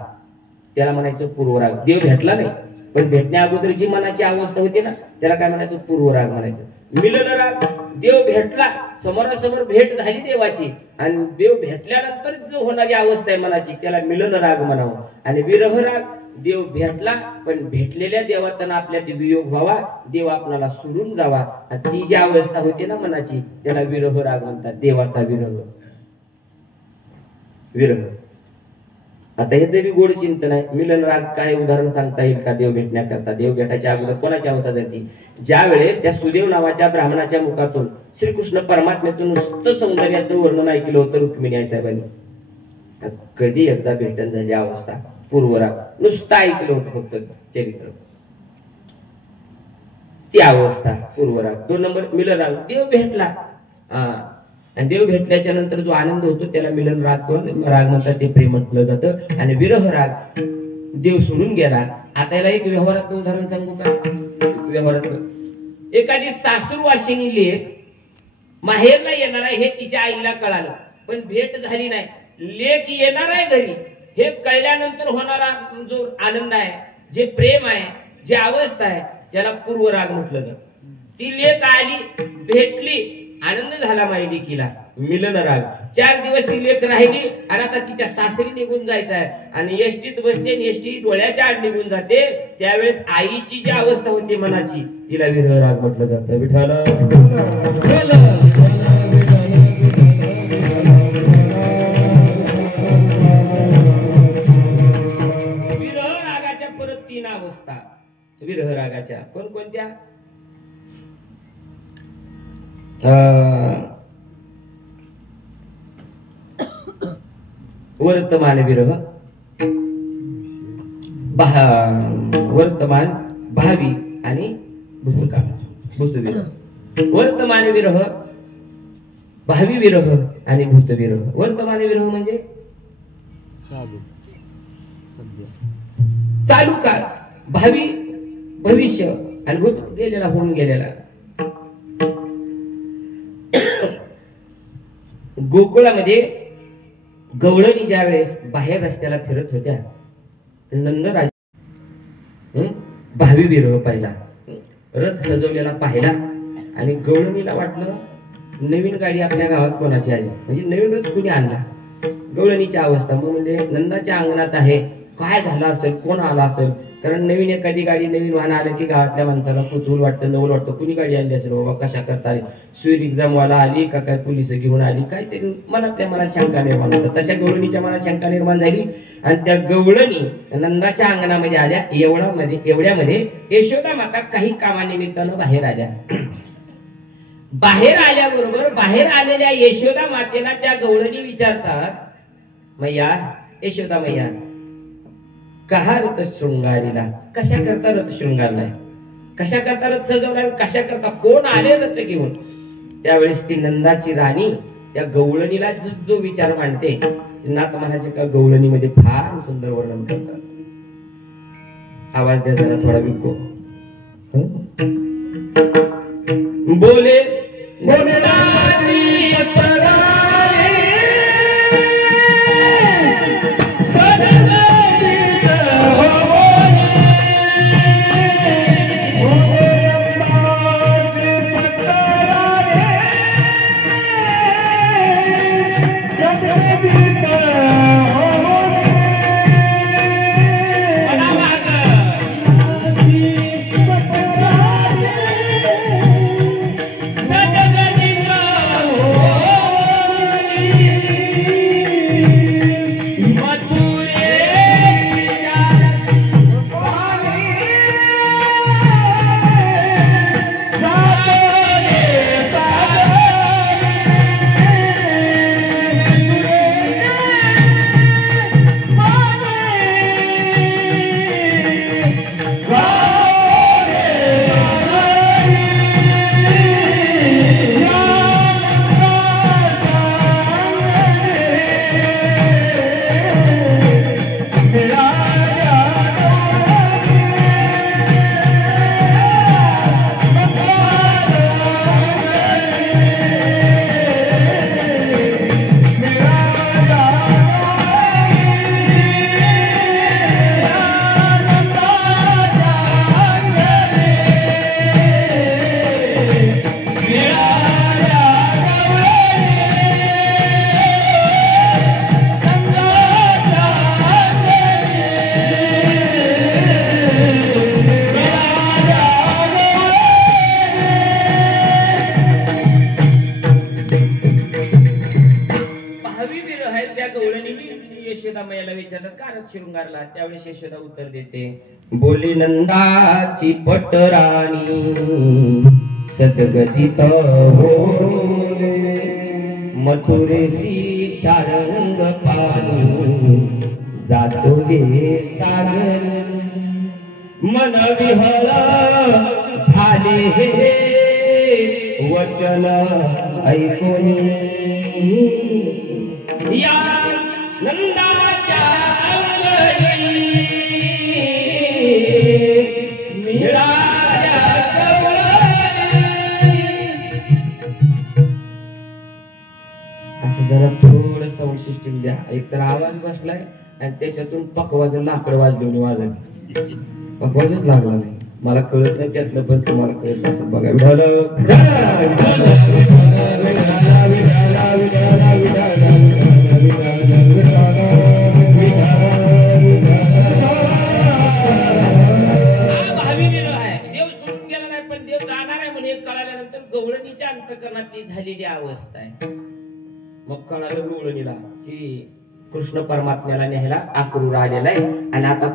त्याला म्हणायचं पूर्वराग. देव भेटला नाही पण भेटण्या अगोदर जी मनाची अवस्था होती ना, त्याला काय म्हणायचं? पूर्वराग म्हणायचं. मिलन राग, देव भेटला, समोरासमोर भेट झाली देवाची, आणि देव भेटल्यानंतर जो होणारी अवस्था आहे मनाची, त्याला मिलन राग म्हणावं. आणि विरह राग, देव भेटला पण भेटलेल्या देवातून आपल्यात वियोग व्हावा, देव आपल्याला सोडून जावा, आणि ती जी अवस्था होती ना मनाची, त्याला विरह राग म्हणतात. देवाचा विरह. विरह. आता हे जे गोड चिंतन आहे. मिलन राग काय उदाहरण सांगता येईल का? देव भेटण्याकरता, देव भेटायच्या अगोदर कोणाची अवस्था जाते? ज्या वेळेस त्या सुदेव नावाच्या ब्राह्मणाच्या मुखातून श्रीकृष्ण परमात्म्याचं नुसतं सौंदर्याचं वर्णन ऐकलं होतं रुक्मिणी आई साहेबांनी. कधी एकदा भेटन झाली अवस्था पूर्वराग, नुसतं ऐकलं होतं फक्त चरित्र, ती अवस्था पूर्वराग. 2 नंबर मिलन राग, देव भेटला, आणि देव भेटल्याच्या नंतर जो आनंद होतो त्याला मिलन राग राग म्हणतात, ते प्रेम म्हटलं जातं. आणि विरह राग, देव सोडून गेला. आता याला एक व्यवहारातलं उदाहरण सांगू का? व्यवहारातलं, एखादी सासूरवासिनी लेक माहेरला येणार आहे हे तिच्या आईला कळालं, पण भेट झाली नाही. लेक येणार आहे घरी हे कळल्यानंतर होणारा जो आनंद आहे, जे प्रेम आहे, जी अवस्था आहे, त्याला पूर्वराग म्हटलं जातं. ती लेक आली, भेटली, आनंद झाला माई लेकीला, मिलन राग. 4 दिवस ती लेक राहिली आणि आता तिच्या सासरी निघून जायचं आहे, आणि एसटीत बसते, एसटी डोळ्याच्या आड निघून जाते. त्यावेळेस आईची जी अवस्था होती मनाची, तिला विरह राग म्हटलं जातं. विठ्ठल विरह रागाच्या परत 3 अवस्था. विरह रागाच्या कोणकोणत्या? वर्तमान विरह, वर्तमान, भावी आणि भूतकाळ. भूतविरह. वर्तमान विरह, भावी विरह आणि भूतविरह. वर्तमान विरह म्हणजे चालू काळ, भावी भविष्य, आणि भूत गेलेला, होऊन गेलेला. गोकुळामध्ये गवळणी ज्या वेळेस बाहेर रस्त्याला फिरत होत्या, नंदराज भावी विरह पाहिला, रथ सजवलेला पाहिला, आणि गवळणीला वाटलं नवीन गाडी आपल्या गावात कोणाची आली, म्हणजे नवीन रथ कुणी आणला. गवळणीची अवस्था मग म्हणजे नंदाच्या अंगणात आहे, काय झालं असेल, कोण आला असेल. कारण नवीन एखादी गाडी, नवीन वाहन आलं की गावातल्या माणसाला कुतूहल वाटतं, नवल वाटतं, कुणी गाडी आणली असेल, बाबा कशा करता आली, स्वीट एक्झामवाला आली का, काय पोलिस घेऊन आली, काय ते मनात शंका निर्माण होतात. तशा गवळणीच्या मनात शंका निर्माण झाली, आणि त्या गवळणी नंदाच्या अंगणामध्ये आल्या. एवढ्यामध्ये यशोदा माता काही कामानिमित्तानं बाहेर आल्या. बाहेर आल्याबरोबर बाहेर आलेल्या यशोदा मातेला त्या गवळणी विचारतात, मैया, यशोदा मैया, कहा रथ शृंगारीला, कशा करता रथ शृंगारलाय, कशा करता रथ सजवलाय, कशा करता, कोण आले रथ घेऊन. त्यावेळेस ती नंदाची राणी त्या गवळणीला जो विचार मांडते, नाथ महाराज का गवळणीमध्ये फार सुंदर वर्णन करतात. आवाज द्या जरा थोडा विको. बोले यशोदा मैयाला विचारलं का रथ शृंगारला, त्यावेळेस यशोदा उत्तर देते, बोली नंदाची पटराणी सतगतीत होले, मथुरेशी शारंग पाणी जातो दे सागर, मन विहळ झाले हे वचन ऐकून, या नंदाच्या अंगणी मिळाल्या गवळणी. असं जरा थोडं साऊंड सिस्टीम द्या. एकतर आवाज बसलाय आणि त्याच्यातून पकवाज लाकड वाजवून वाजत, पकवाजच लागला नाही. मला कळत नाही त्यातलं, पण तुम्हाला कळत असं बघा. कळाल्यानंतर गवळणीच्या अंतकरणातली झालेली अवस्था आहे. मग कळालं गवळणीला की कृष्ण परमात्म्याला न्यायला आक्रूर आलेला आहे, आणि आता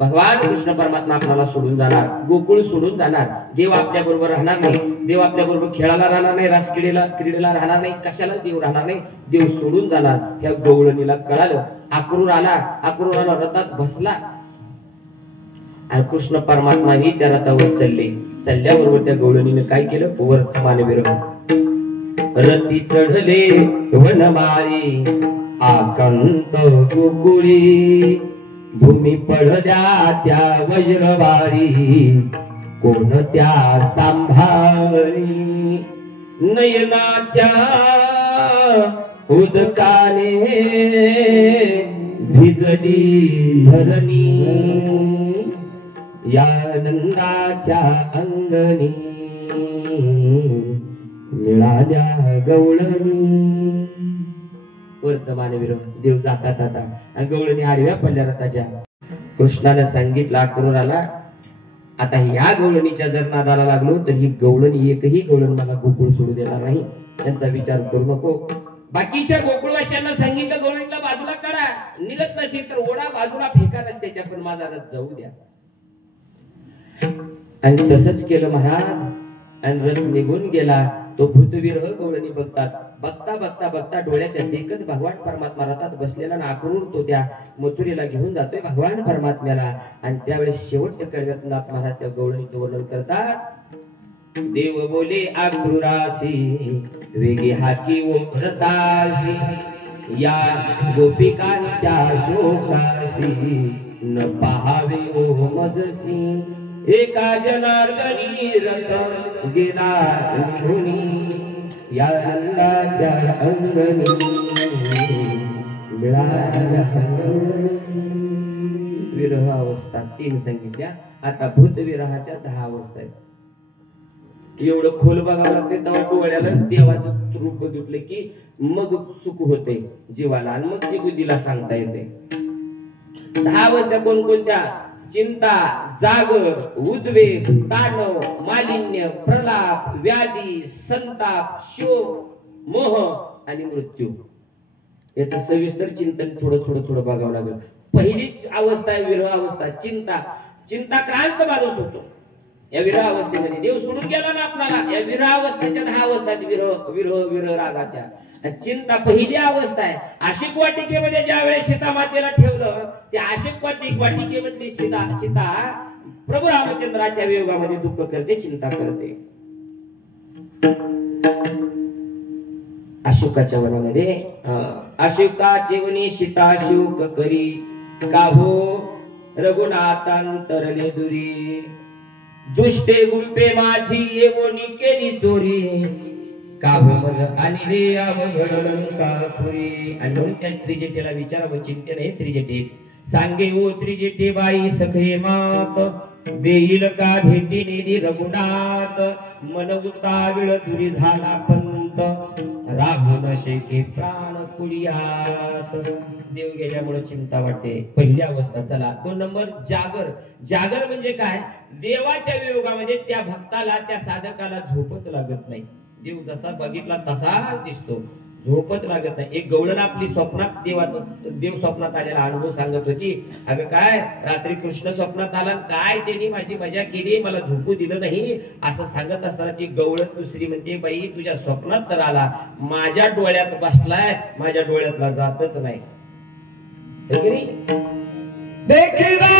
भगवान कृष्ण परमात्मा आपल्याला सोडून जाणार, गोकुळ सोडून जाणार. देव आपल्या बरोबर राहणार नाही, देव आपल्या बरोबर खेळायला राहणार नाही, क्रीडेला राहणार नाही, कशाला देव राहणार नाही, देव सोडून जाणार. त्या गवळणीला कळालं. आक्रूर आला, रथात बसला आणि कृष्ण परमात्मा ही त्या रथावर चालल्याबरोबर त्या गवळणीने काय केलं, वर्तमान विरह रती चढले वनमाळी आकांत गोकुळी, भूमी पडल्या त्या वज्रवारी कोणत्या सांभाळी, नयनाच्या उदकाने भिजली धरणी, या नंदाच्या अंगणी मिळाल्या गवळणी. वर्तमान विरोध देव जातात आता, आणि गवळणी आडव्या पडल्या रथाच्या. कृष्णाने सांगितलं आक्रूराला, आता या गवळणीच्या जर नादाला लागलो तर ही गवळणी, एकही गवळण मला गोकुळ सोडू देणार नाही, त्यांचा विचार करू नको. बाकीच्या गोकुळवाशांना सांगितलं गवळणीला बाजूला काढा, निघत नसतील तर ओढा बाजूला फेका रस्त्याच्या, पण माझा रथ जाऊ द्या. आणि तसंच केलं महाराज, आणि रथ निघून गेला. तो भूतविरह गवळणी बघता डोळ्याच्या देखत भगवान परमात्मा रथात बसलेला ना आक्रूर तो त्या मथुरेला घेऊन जातोय भगवान परमात्म्याला. आणि त्यावेळेस शेवटच्या कडव्यात नाथ महाराज त्या गवळणीचं वर्णन करतात. देव बोले आक्रूरासी वेगी हाकी ओ रथासी, या गोपिकांच्या शोकासी न पहावे ओ मजसी, एका जनार्दनी रथ गेला निघूनी, या नंदाच्या अंगणी मिळाल्या. विरह अवस्था 3 सांगितल्या. आता भूत विरहाच्या 10 अवस्था आहेत. एवढं खोल बघावं लागते तेव्हा डोळ्याला देवाचं रूप बघितलं की मग सुख होते जीवाला, आणि मग ती बुद्धीला सांगता येते. 10 अवस्था कोणकोणत्या? चिंता, जागर, उद्वेग, ताणव, मालिन्य, प्रलाप, व्याधी, संताप, शोक, मोह आणि मृत्यू. याचं सविस्तर चिंतन थोडं बघावं लागेल. पहिली अवस्था आहे विरह अवस्था. चिंताक्रांत माणूस होतो या विरह अवस्थेमध्ये. देव सोडून गेला ना आपल्याला. या विरह अवस्थेच्या 10 अवस्था विरह रागाच्या. चिंता पहिली अवस्था आहे. आशिक वाटिकेमध्ये ज्या वेळेस सीता मातेला ठेवलं, त्या आशिक वाटिकेमधली सीता प्रभू रामचंद्राच्या वियोगामध्ये दुःख करते, चिंता करते. अशोकाच्या वनामध्ये अशोकाचे वनी सीता शोक करी, काहो रघुनाथांतरले दुरी, दुष्टे गुंपे माझी येवोनी केली चोरी, काहो मज आणि रे अवघडलंकापुरी. आणि म्हणून त्या त्रिजटेला विचारावं चिंते नाही. त्रिजटे सांगे ओ त्रिजटे बाई सखे मात, देईल का भेटीने रघुनाथ, मन उताविळ दुरी झाला पंत, राहून शेके प्राण कुडियात. देव गेल्यामुळे चिंता वाटते. पहिली अवस्था. चला 2 नंबर जागर म्हणजे काय? देवाच्या वियोगामध्ये त्या भक्ताला, त्या साधकाला झोपच लागत नाही. देव जसा बघितला तसाच दिसतो. झोपच लागत नाही. एक गवळण आपली स्वप्नात देव स्वप्नात आलेला अनुभव सांगत होती. अगं काय रात्री कृष्ण स्वप्नात आला, काय त्यांनी माझी मजा केली, मला झोपू दिलं नाही असं सांगत असताना ती गवळण दुसरी म्हणते, बाई तुझ्या स्वप्नात तर आला, माझ्या डोळ्यात बसलाय, माझ्या डोळ्यातला जातच नाही. देखिला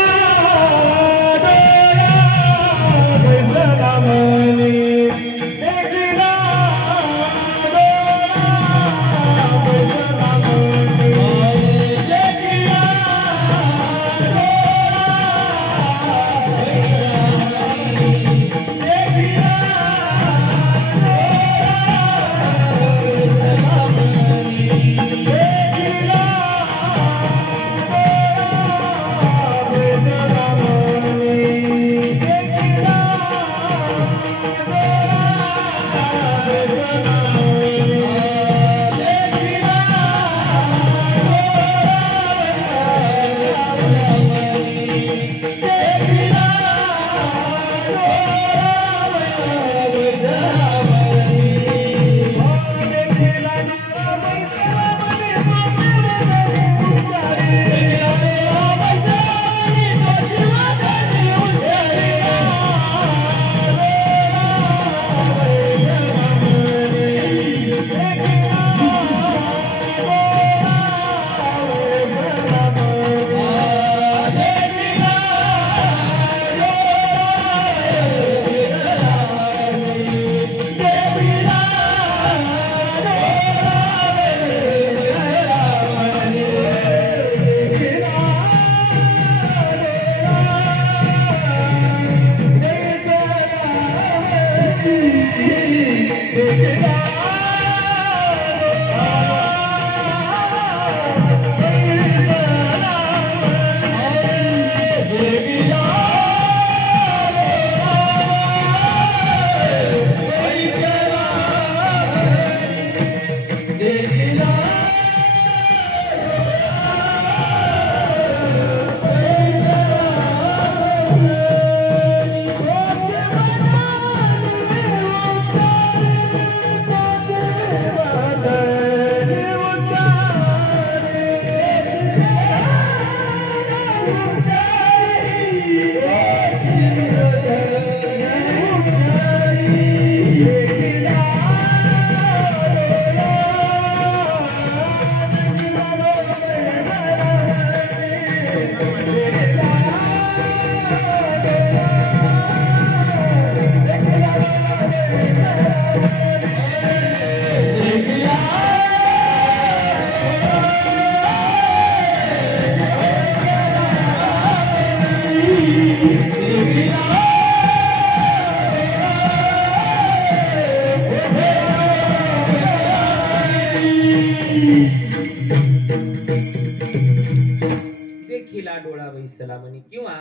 डोळा बैसला म्हणे, किंवा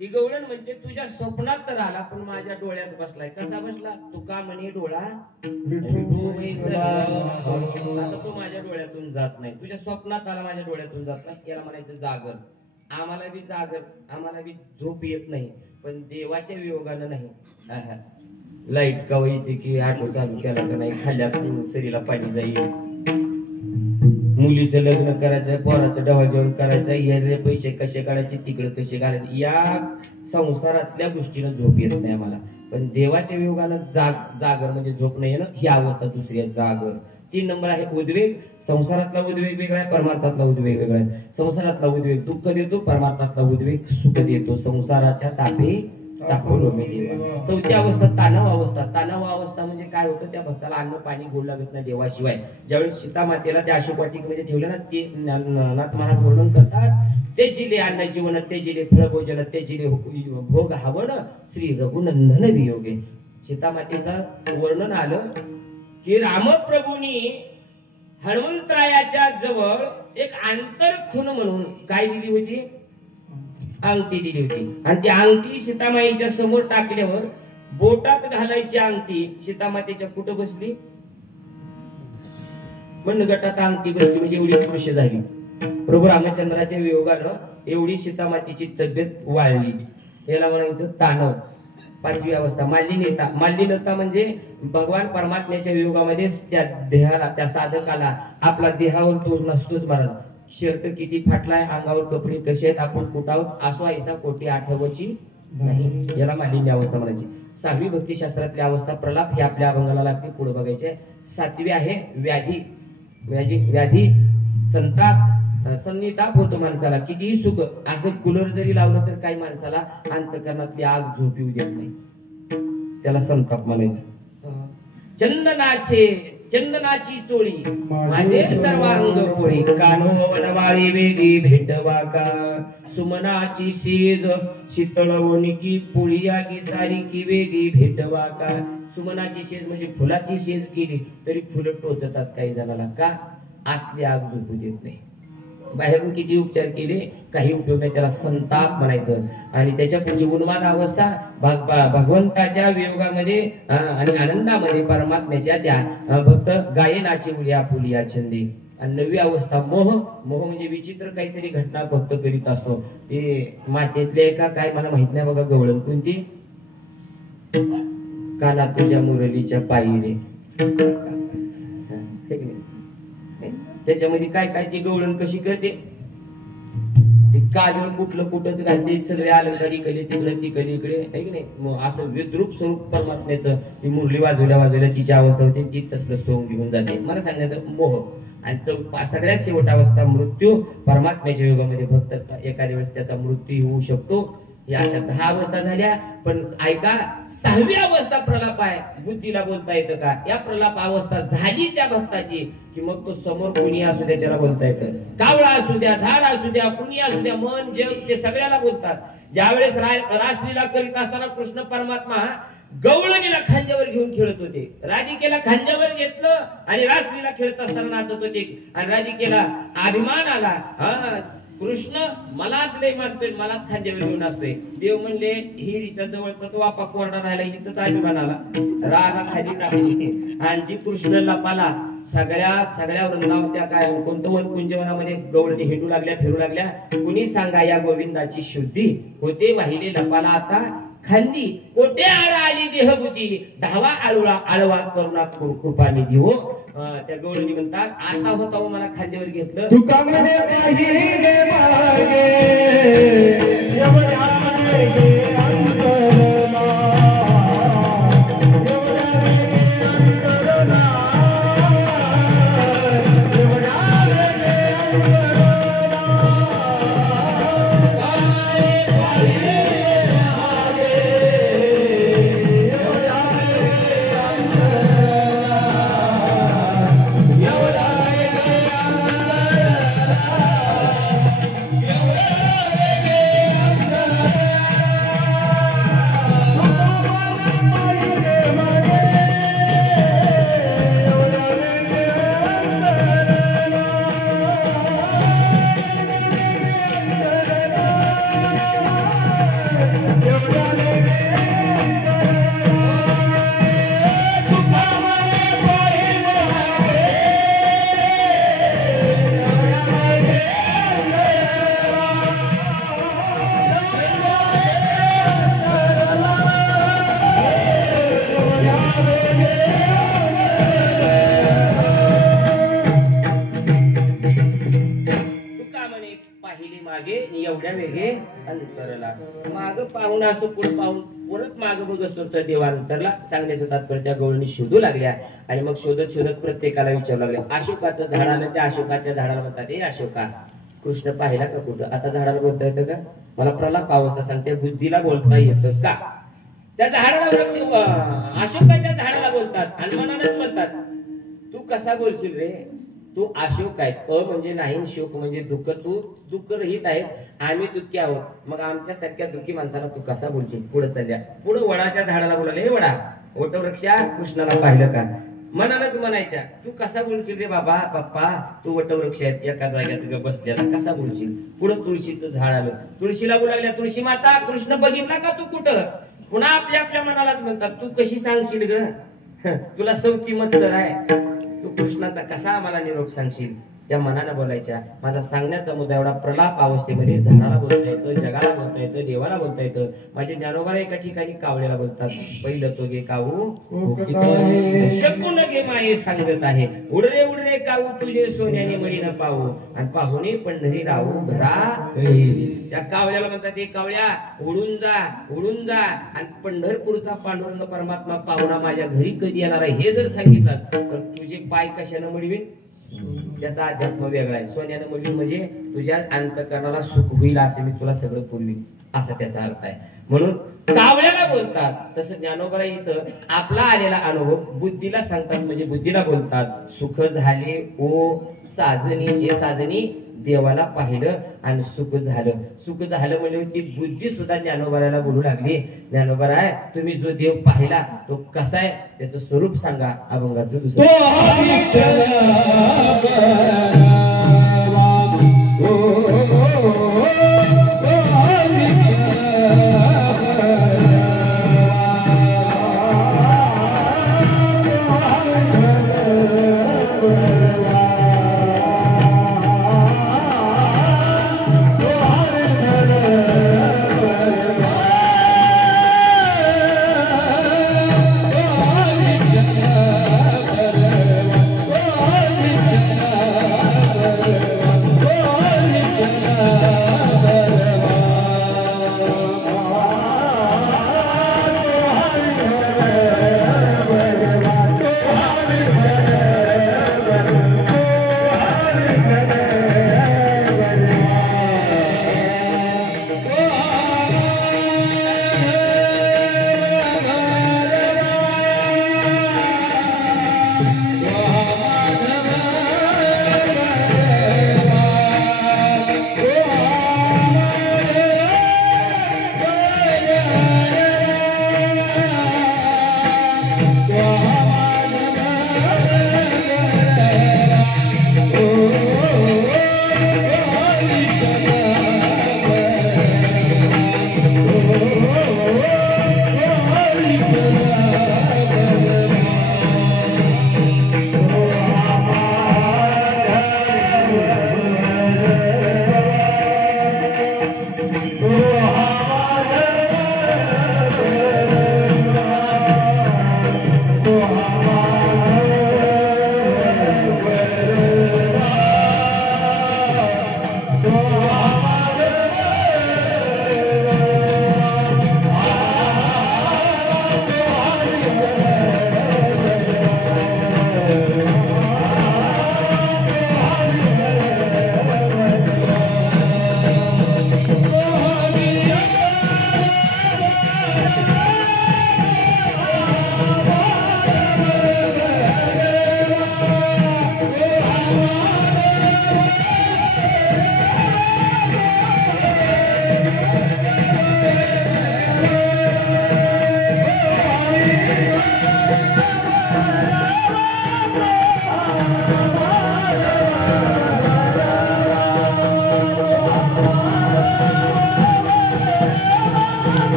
ती गवळण म्हणते तुझ्या स्वप्नात तर आला पण माझ्या डोळ्यात बसलाय. कसा बसला? तुका म्हणे डोळा विठू बैसला, आता तो माझ्या डोळ्यातून जात नाही. तुझ्या स्वप्नात आला, माझ्या डोळ्यातून जात नाही. याला म्हणायचं जागर. आम्हाला बी जागर, आम्हाला बी झोप येत नाही, पण देवाच्या वियोगानं नाही. लाईट कवा येते की ऑटो चालू केला का नाही, खाल्ल्यात सरीला पाणी जाईल, मुलीचं लग्न करायचं, पोराचं डबा जेवण करायचं, याचे पैसे कसे काढायचे, तिकडे कसे घालायचे, या संसारातल्या गोष्टीनं झोप येत नाही आम्हाला. पण देवाच्या वियोगानं जागर म्हणजे झोप नाही ना, ही अवस्था दुसरी आहे जागर. 3 नंबर आहे उद्वेग. संसारातला उद्वेग वेगळा आहे, परमार्थातला उद्वेग वेगळा आहे. संसारातला उद्वेग दुःख देतो, परमार्थातला उद्वेग सुख देतो. संसाराच्या तापे तापवलो मी देवा. 4थी अवस्था ताणव अवस्था. ताणव अवस्था म्हणजे काय होतं, त्या भक्ताला अन्न पाणी गोड लागत नाही देवाशिवाय. ज्यावेळेस सीता मातेला त्या अशोकवाटिकेमध्ये ठेवलं ना, ते नाथ महाराज वर्णन करतात, ते जिले अन्न जीवन, ते जिले फळ भोजन, ते जिले भोग हवन, श्री रघुनंदन वियोगे. सीता मातेचं वर्णन आलं की रामप्रभूंनी हनुमंतरायाच्या जवळ एक आंतरखून म्हणून काय दिली होती, अंगठी दिली होती. आणि ती अंगठी सीतामाईच्या समोर टाकल्यावर बोटात घालायची अंगठी सीतामातेच्या कुठं बसली, मनगटात अंगठी बसली. म्हणजे एवढी खुश झाली. प्रभू रामचंद्राच्या वियोगानं एवढी सीतामातेची तब्येत वाढली. याला म्हणायचं ताणव. पाचवी अवस्था माल्लीनता. माल्लीनता म्हणजे भगवान परमात्म्याच्या वियोगामध्ये त्या देहाला, त्या साधकाला आपला देहावर तोड नसतोच महाराज. शर्ट किती फाटलाय, अंगावर कपडे कसे आहेत, आपण कुठं आहोत, असो ऐसा कोटी आठवची नाही, याला मालिन्य अवस्था म्हणायची. सहावी भक्तिशास्त्रातली अवस्था प्रलाप ही आपल्या अभंगाला लागते, पुढे बघायचे. सातवी आहे व्याधी. व्याधी संताप, संताप होतो माणसाला. कितीही सुख असं कूलर जरी लावलं तर काही माणसाला अंतकरणातली आग झोप येऊ देत नाही, त्याला संताप म्हणायचं. चंदनाची चोळी माझे सर्वांग पोळी, कानो वनवाळी वेगी भेटवा का, सुमनाची सेज शीतळवणी की पुळिया की सारी की वेगी भेटवा का. सुमनाची सेज म्हणजे फुलाची सेज केली तरी फुलं टोचतात काही जणाला, का आतली आग झोपू देत नाही. बाहेरून किती उपचार केले काही उपयोग नाही, त्याला संताप म्हणायचं. आणि त्याच्या पुढची उन्माद अवस्था भगवंताच्या वियोगामध्ये आणि आनंदामध्ये परमात्म्याच्या त्या भक्त गायनाची मुलिया फुलिया छंदी. आणि नववी अवस्था मोह. मोह म्हणजे विचित्र काहीतरी घटना भक्त करीत असतो. ते मातेतले का काय मला माहित नाही बघा, गवळण कोणती, काना तुझ्या मुरलीच्या पायी रे, त्याच्यामध्ये काय काय ती गवळण कशी करते, ते काजळ कुठलं कुठंच घालते, सगळे अलंकारी कले तिकडे ती कले इकडे, आहे की नाही. असं विद्रूप स्वरूप परमात्म्याचं ती मुरली वाजवल्या तिची अवस्था होते, ती तसलं सोंग घेऊन जाते. मला सांगायचं मोह. आणि सगळ्यात शेवट अवस्था मृत्यू. परमात्म्याच्या योगामध्ये भक्त एखाद्या वेळेस त्याचा मृत्यू होऊ शकतो. या अशा 10 अवस्था झाल्या. पण ऐका, 6वी अवस्था प्रलाप आहे. बुद्धीला बोलता येतं का? या प्रलाप अवस्था झाली त्या भक्ताची की मग तो समोर कुणी असू द्या त्याला बोलता येतं. कावळा असू द्या, झाड असू द्या, कुणी असू द्या, मन जग ते सगळ्याला बोलतात. ज्यावेळेस रासलीला करीत असताना कृष्ण परमात्मा गवळणीला खांद्यावर घेऊन खेळत होते. राधिकेला खांद्यावर घेतलं आणि रासलीला खेळत असताना नाचत होते. आणि राधिकेला अभिमान आला, कृष्ण मलाच लय मानतोय, मलाच खांद्यावर घेऊन असतोय. देव म्हणले हिरीच्या जवळचाच वापा कोरडा राहिला, इथंच अभिमान आला, रागा खाली टाकली. आणि जी कृष्ण लपाला सगळ्या वृंदावत्या काय कोणतं वन कुंजवनामध्ये गवळणी हिंडू लागल्या, फिरू लागल्या. कुणी सांगा या गोविंदाची शुद्धी होते वाहिले लपाला आता खाल्ली, कोटे आळा आली देहबुद्धी, धावा आळवा करुणा कृपा निधी हो. त्या गवळणी म्हणतात आता होता मला खांद्यावर घेतलं, तुका म्हणे पाहिले मागे एवढ्या वेगे अंतरला. माग पाहून असं पुढे पाहून परत माग बघ असतो तर देवांतरला. सांगण्याचं तात्पर्य त्या गवळणी शोधू लागल्या. आणि मग शोधत शोधत प्रत्येकाला विचारू लागल्या. अशोकाचं झाड आलं, त्या अशोकाच्या झाडाला म्हणतात हे अशोका कृष्ण पाहिला का कुठं? आता झाडाला बोलता येतं का? मला प्रलाप अवस्था सांगते, बुद्धीला बोलता येतं का? त्या झाडाला वृक्ष अशोकाच्या झाडाला बोलतात आणि मनानच म्हणतात तू कसा बोलशील रे, तू अशोक आहेस. म्हणजे नाही, शोक म्हणजे दुःख, तू दुःख रहित आहेस, आम्ही दुःखी आहोत. मग आमच्या सारख्या दुःखी माणसाला तू कसा बोलशील? पुढे चालल्या. पुढे वडाच्या झाडाला बोलाले, हे वडा वटवृक्षा कृष्णाला पाहिलं का? मनानच म्हणायच्या तू कसा बोलशील रे बाबा, पप्पा तू वटवृक्ष आहेत एका जाग्यात बसलेला, कसा बोलशील? पुढे तुळशीचं झाड आलं, तुळशीला बोलायला तुळशी माता कृष्ण बघितला का तू कुठं? पुन्हा आपल्या मनालाच म्हणतात तू कशी सांगशील ग, तुला सौकी मत्सर आहे, तू कृष्णाचा कसा आम्हाला निरोप सांगशील? त्या मनानं बोलायच्या. माझा सांगण्याचा मुद्दा एवढा प्रलाप अवस्थेमध्ये झाडाला बोलता येतं, जगाला बोलता येतं, देवाला बोलता येतं. माझे ज्ञानोबा एका ठिकाणी कावळ्याला बोलतात, पहिलं तो गे काऊ शकून गे माये सांगत आहे, उडरे उडरे काऊ तुझे सोन्याने मळी न पाहू, आणि पाहुणे पंढरी राहू घरा. त्या कावळ्याला म्हणतात, हे कावळ्या उडून जा, उडून जा, आणि पंढरपूरचा पांडुरंग परमात्मा पाहुणा माझ्या घरी कधी येणार आहे हे जर सांगितलं तर तुझे पाय कशानं मिळवीन. त्याचा अध्यात्म वेगळा आहे. सोन्यानं मिळवीन म्हणजे तुझ्या अंतकरणाला सुख होईल असे मी तुला सगळं पुरवीन, असा त्याचा अर्थ आहे. म्हणून कावळ्याला बोलतात. तसं ज्ञानोबा इथं आपला आलेला अनुभव बुद्धीला सांगतात, म्हणजे बुद्धीला बोलतात. सुख झाले ओ साजनी, हे साजनी देवाला पाहिलं आणि सुख झालं. सुख झालं म्हणजे ती बुद्धी सुद्धा ज्ञानोबाला बोलू लागली, ज्ञानोबराय तुम्ही जो देव पाहिला तो कसा आहे, त्याचं स्वरूप सांगा. अभंगाचं दुसरं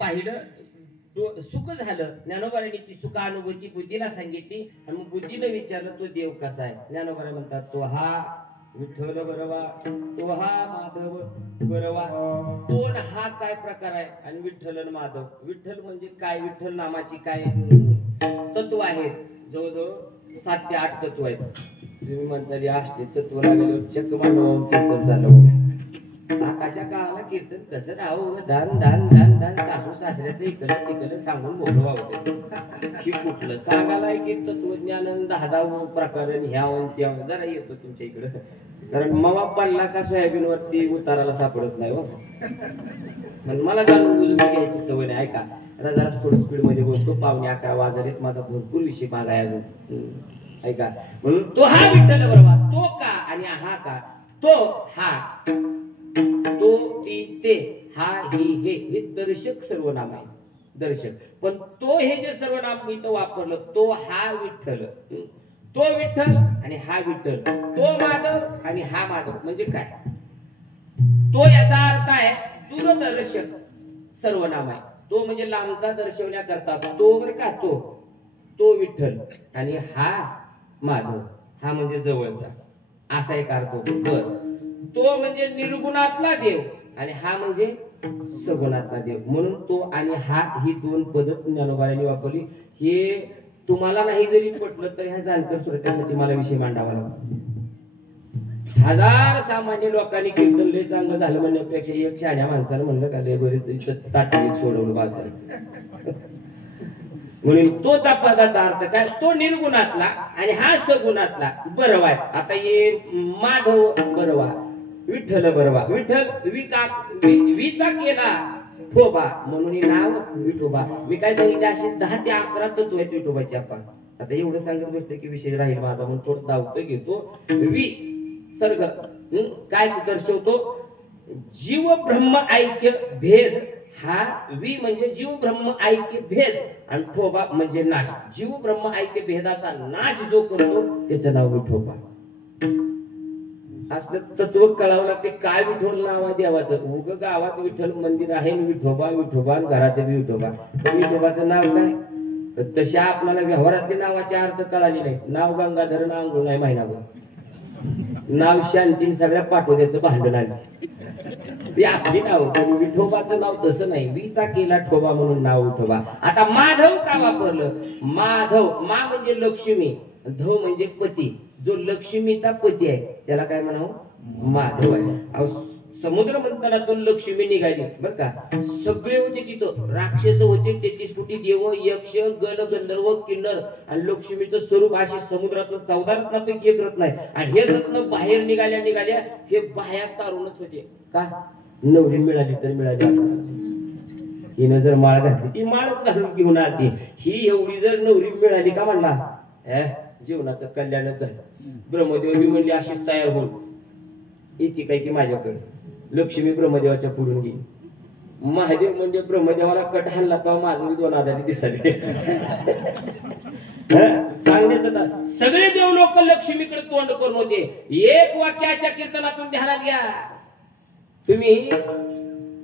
पाहिलं, सुख झालं. ज्ञानोबाने ती सुखानुभूती बुद्धीला सांगितली आणि मग बुद्धीला विचारलं तो देव कसा आहे. ज्ञानोबा म्हणतात तो हा विठ्ठल बरवा, तो हा माधव बरवा. दोन हा काय प्रकार आहे आणि विठ्ठल आणि माधव. विठ्ठल म्हणजे काय, विठ्ठल नामाची काय तत्व आहेत. जवळजवळ 7 ते 8 तत्व आहेत. तुम्ही म्हणताली असते तत्व लागल्यावर चक्क मानव कीर्तन झालं. आताच्या काळाला कीर्तन कसं राहू, दान दान दान दान सासू सासऱ्याचं इकडं तिकडं सांगून मोठं व्हावं की कुठलं सांगायला की तत्वज्ञान 10 प्रकरण ह्यावून त्यावून जरा येतो तुमच्या इकडं. कारण मवा पडला का सोयाबीन वरती उताराला सापडत नाही हो. मला जाणून बुजून घ्यायची सवय नाही. ऐका आता जरा थोडं स्पीड मध्ये बोलतो. 11:15 वाजलेत. माझा भरपूर विषय माझा आहे अजून. ऐका म्हणून तो हा विठ्ठल बरोबर. तो का आणि हा का. तो हा, तो ती ते, हा ही हे दर्शक सर्वनाम आहे. दर्शक. पण तो हे जे सर्वनाम मी तो वापरलं, तो हा विठ्ठल, तो विठ्ठल आणि हा विठ्ठल, तो माधव आणि हा माधव म्हणजे काय. तो याचा अर्थ आहे दूरदर्शक. सर्वनाम आहे. तो म्हणजे लांबचा दर्शवण्याकरता तो बर का, तो विठ्ठल आणि हा माधव, हा म्हणजे जवळचा, असा एक अर्थ होतो. बर, तो म्हणजे निर्गुणातला देव आणि हा म्हणजे सगुणातला देव. म्हणून तो आणि हा ही दोन पद ज्ञानोबांनी वापरली. हे तुम्हाला नाही जरी पटलं तरी ह्या जाणकर श्रोत्यासाठी मला विषय मांडावा लागतो. हजार सामान्य लोकांनी कीर्तन लय चांगलं झालं म्हणण्यापेक्षा एक शहाण्या माणसानं म्हणलं का लय बरेच ताटलीत सोडवलं बाजार. म्हणून तोचा पदाचा अर्थ काय, तो निर्गुणातला आणि हा सगुणातला बरवा आहे. आता ये माधव बरवा, विठ्ठल बरवा. विठ्ठल विचा केला ठोबा म्हणून नाव विठोबा. मी काय सांगितले असे 10 ते 11 तत्व आहेत विठोबाचे. आपण आता एवढं सांगत बसते की विषय राहील माझा, म्हणून थोडं धावतो घेतो. वि सर्ग काय दर्शवतो, जीव ब्रह्म ऐक्य भेद. हा वि म्हणजे जीव ब्रह्म ऐक्य भेद आणि ठोबा म्हणजे नाश. जीव ब्रह्म ऐक्य भेदाचा नाश जो करतो त्याचं नाव विठोबा. असलं तत्व कळावं लागते. काय विठोल नाव आहे देवाचं. उग गावात विठ्ठल मंदिर आहे, विठोबा विठोबा, घरात विठोबा. पण विठोबाचं नाव काय. तशा आपल्याला व्यवहारातली नावाचे अर्थ कळाले नाही. नाव गंगाधर नाव नाही महिनाभर, नाव शांती सगळ्या पाठवण्याचं भांडण आले ते आपली नाव. पण विठोबाचं नाव तसं नाही. विचा केला ठोबा म्हणून नाव विठोबा. आता माधव का वापरलं. माधव, मा म्हणजे लक्ष्मी, धव म्हणजे पती. जो लक्ष्मीचा पती आहे त्याला काय म्हणावं, माधव आहे. समुद्र म्हणताना तो लक्ष्मी निघाली बर का. सगळे होते तिथं, राक्षस होते 33 कोटी देव, यक्ष, गण, गंधर्व, किन्नर आणि लक्ष्मीचं स्वरूप अशी समुद्रातून 14 रत्नापैकी एक रत्न आहे. आणि हे रत्न बाहेर निघाल्या हे बाह्या सारूनच होते. का, नवरी मिळाली तर मिळाली. हिनं जर माळ घातली ती माळच घालून घेऊन आली. ही एवढी जर नवरी मिळाली का म्हणला जीवनाचं कल्याणच झालं. ब्रह्मदेव मी म्हणली अशीच तयार होऊन येते काय की माझ्याकडे. लक्ष्मी ब्रह्मदेवाच्या पुढून गेली. महादेव म्हणजे ब्रह्मदेवाला कट हाणला तेव्हा माझं 2 आधारी दिसले. सांगण्याचं सगळे देव लोक लक्ष्मीकडे तोंड करून होते. एक वाक्याच्या कीर्तनातून ध्यानात घ्या, तुम्ही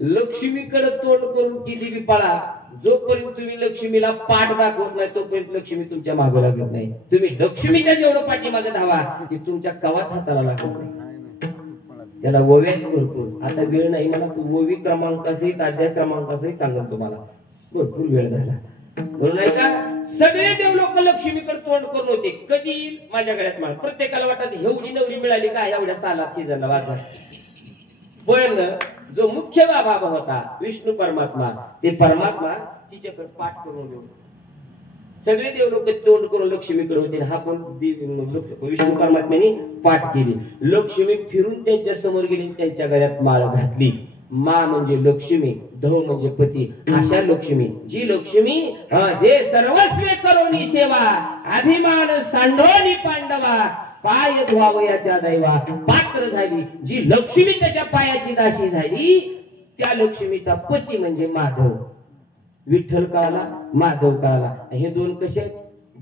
लक्ष्मीकडे तोंड करून किती बी पळा, जोपर्यंत तुम्ही लक्ष्मीला पाठ दाखवत नाही तोपर्यंत लक्ष्मी तुमच्या मागे लागत नाही. तुम्ही लक्ष्मीच्या जेवढं पाठीमागे धावा ती तुमच्या कवाच हाताला लागत नाही. त्याला ओव्या भरपूर. आता वेळ नाही मला, ओवी क्रमांकासहित अध्याय क्रमांकासहित सांगतो तुम्हाला, भरपूर वेळ झाला. म्हणून नाही का सगळे देव लोक लक्ष्मीकडे तोंड करून होते. कधी माझ्या गळ्यात माळ. प्रत्येकाला वाटत एवढी नवरी मिळाली का एवढ्या सालात सीझनला वाचा. पण जो मुख्य बाबा होता विष्णू परमात्मा, ते परमात्मा तिच्याकडे पाठ करून गेलो. सगळे देव लोक तोंड करून लक्ष्मीकडे होते. हा पण विष्णू परमात्म्याने पाठ केली. लक्ष्मी फिरून त्यांच्या समोर गेली, त्यांच्या गळ्यात माळ घातली. मा म्हणजे लक्ष्मी, धव म्हणजे पती. अशा लक्ष्मी, जी लक्ष्मी जे सर्वस्व करोनी सेवा, अभिमान सांडोनी पांडवा, पाय धुवावयाच्या दैवा पात्र झाली. जी लक्ष्मी त्याच्या पायाची दाशी झाली त्या लक्ष्मीचा पती म्हणजे माधव. विठ्ठल काळाला, माधव काळाला. हे दोन कसे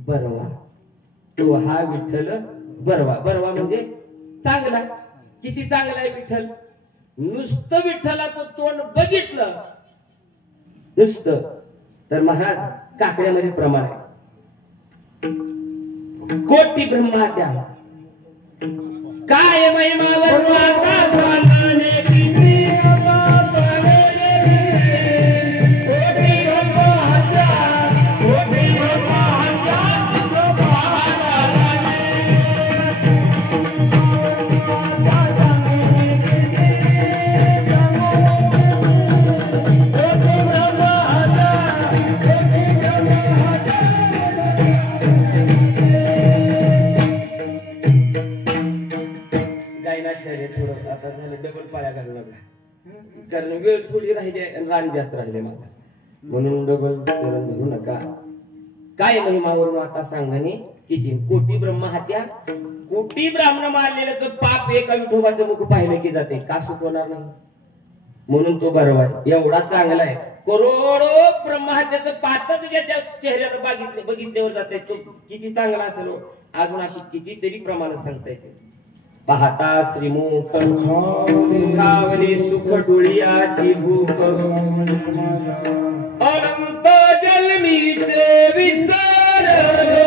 बरवा. तो हा विठ्ठल बरवा. बरवा म्हणजे चांगला. किती चांगला आहे विठ्ठल. नुसतं विठ्ठलाचं तोंड बघितलं नुसतं तर महाराज काकड्यामध्ये प्रमाण आहे. कोटी ब्रह्मात्या काय महिमावर कारण वेळ थोडी राहिली आणि रान जास्त राहिले माझा, म्हणून डबल चरण धरू नका. काय महिमावरून आता सांगणे किती कोटी ब्रह्म हात्या. कोटी ब्राह्मण मारलेलं पाप एका विठोबाचं मुख पाहिलं की जाते. का सुटवणार नाही. म्हणून तो बरोबर आहे. एवढा चांगला आहे. करोडो ब्रह्महत्याचं पातच ज्याच्या चेहऱ्यावर बघितल्यावर जाते तो किती चांगला असेल. अजून अशी कितीतरी प्रमाण सांगता येते. पाहता श्रीमुख सुखावली सुख डोळियाची भूक अनंत जन्मीचे विसरलो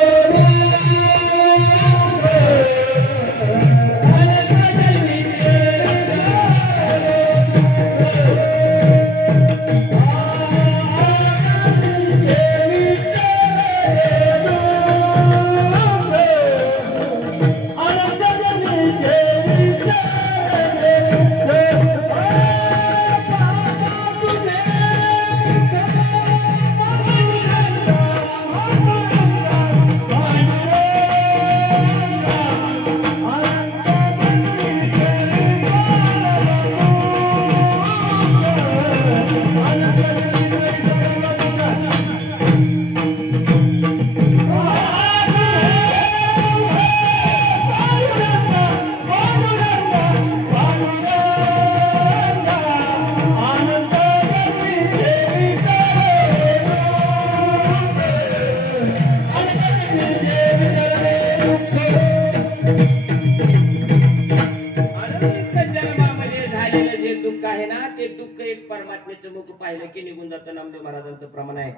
परमात्म्याचं मुख पाहिलं की निघून जातं नामदेव महाराजांचं प्रमाण आहे.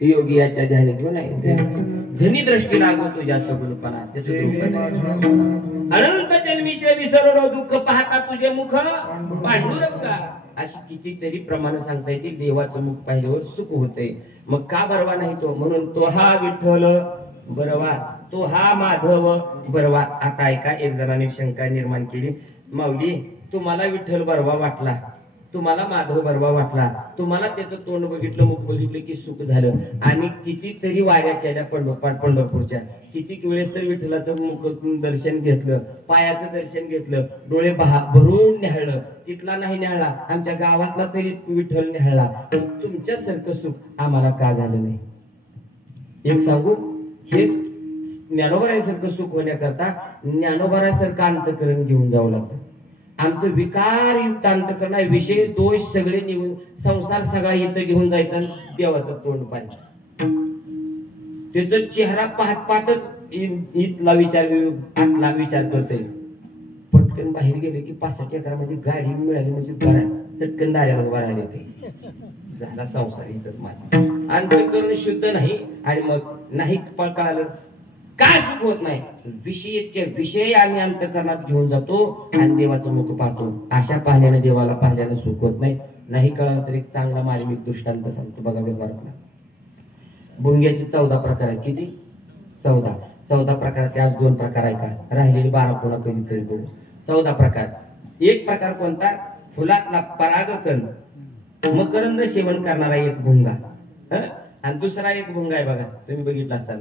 योगी याच्या ध्यानी घेऊन आहे धनी दृष्टी लागो तुझ्या सगुणपणा अनंत जन्मीचे विसरलो दुःख पाहता तुझे मुख पांडुरंगा अशी कितीतरी प्रमाण सांगता येतील. देवाचं मुख पाहिल्यावर सुख होते. मग का बरवा नाही तो म्हणून तो हा विठ्ठल बरवा तो हा माधव बरवा. आता ऐका एक जणांनी शंका निर्माण केली माऊली तुम्हाला विठ्ठल बरवा वाटला तुम्हाला माधव बरवा वाटला तुम्हाला त्याचं तोंड बघितलं मुख बघितलं की सुख झालं आणि कितीतरी वाऱ्या केल्या पंढरपूरच्या किती वेळेस तर विठ्ठलाचं मुख दर्शन घेतलं पायाचं दर्शन घेतलं डोळे भरून न्याहळलं तिथला नाही न्याहळा आमच्या गावातला तरी विठ्ठल न्याहळा तुमच्यासारखं सुख आम्हाला का झालं नाही. एक सांगू हे ज्ञानोबरासारखं सुख होण्याकरता ज्ञानोबरासारखं अंतकरण घेऊन जावं लागतं. आमचं विकारयुक्त अंतकरण आहे विषय दोष सगळे निघून संसार सगळा इथं घेऊन जायचा देवाचं तोंड पाहिजे. त्याचा चेहरा पाहत पाहतच इथला विचार आतला विचार करतोय. पटकन बाहेर गेले की 65 एकरामध्ये गाडी मिळाली म्हणजे बरा चटकन दाऱ्यावर बरायला येते झाला संसार इथंच माझा. अंतकरण शुद्ध नाही आणि मग नाही कळालं काय सुख होत नाही. विषय आम्ही अंतकरणात घेऊन जातो आणि देवाचं मुख पाहतो. अशा पाहण्याने देवाला पाहण्याने सुख होत नाही. नाही कळलं तर एक चांगला मार्मिक दृष्टांत सांगतो बघा व्यवहारातला. भुंग्याचे 14 प्रकार आहेत. किती 14 प्रकाराचे आज 2 प्रकार आहे का राहिलेले 12 पुन्हा कधीतरी बघू. 14 प्रकार. एक प्रकार कोणता फुलातला परागकण मकरंद सेवन करणारा एक भुंगा आणि दुसरा एक भुंगा आहे बघा तुम्ही बघितला असाल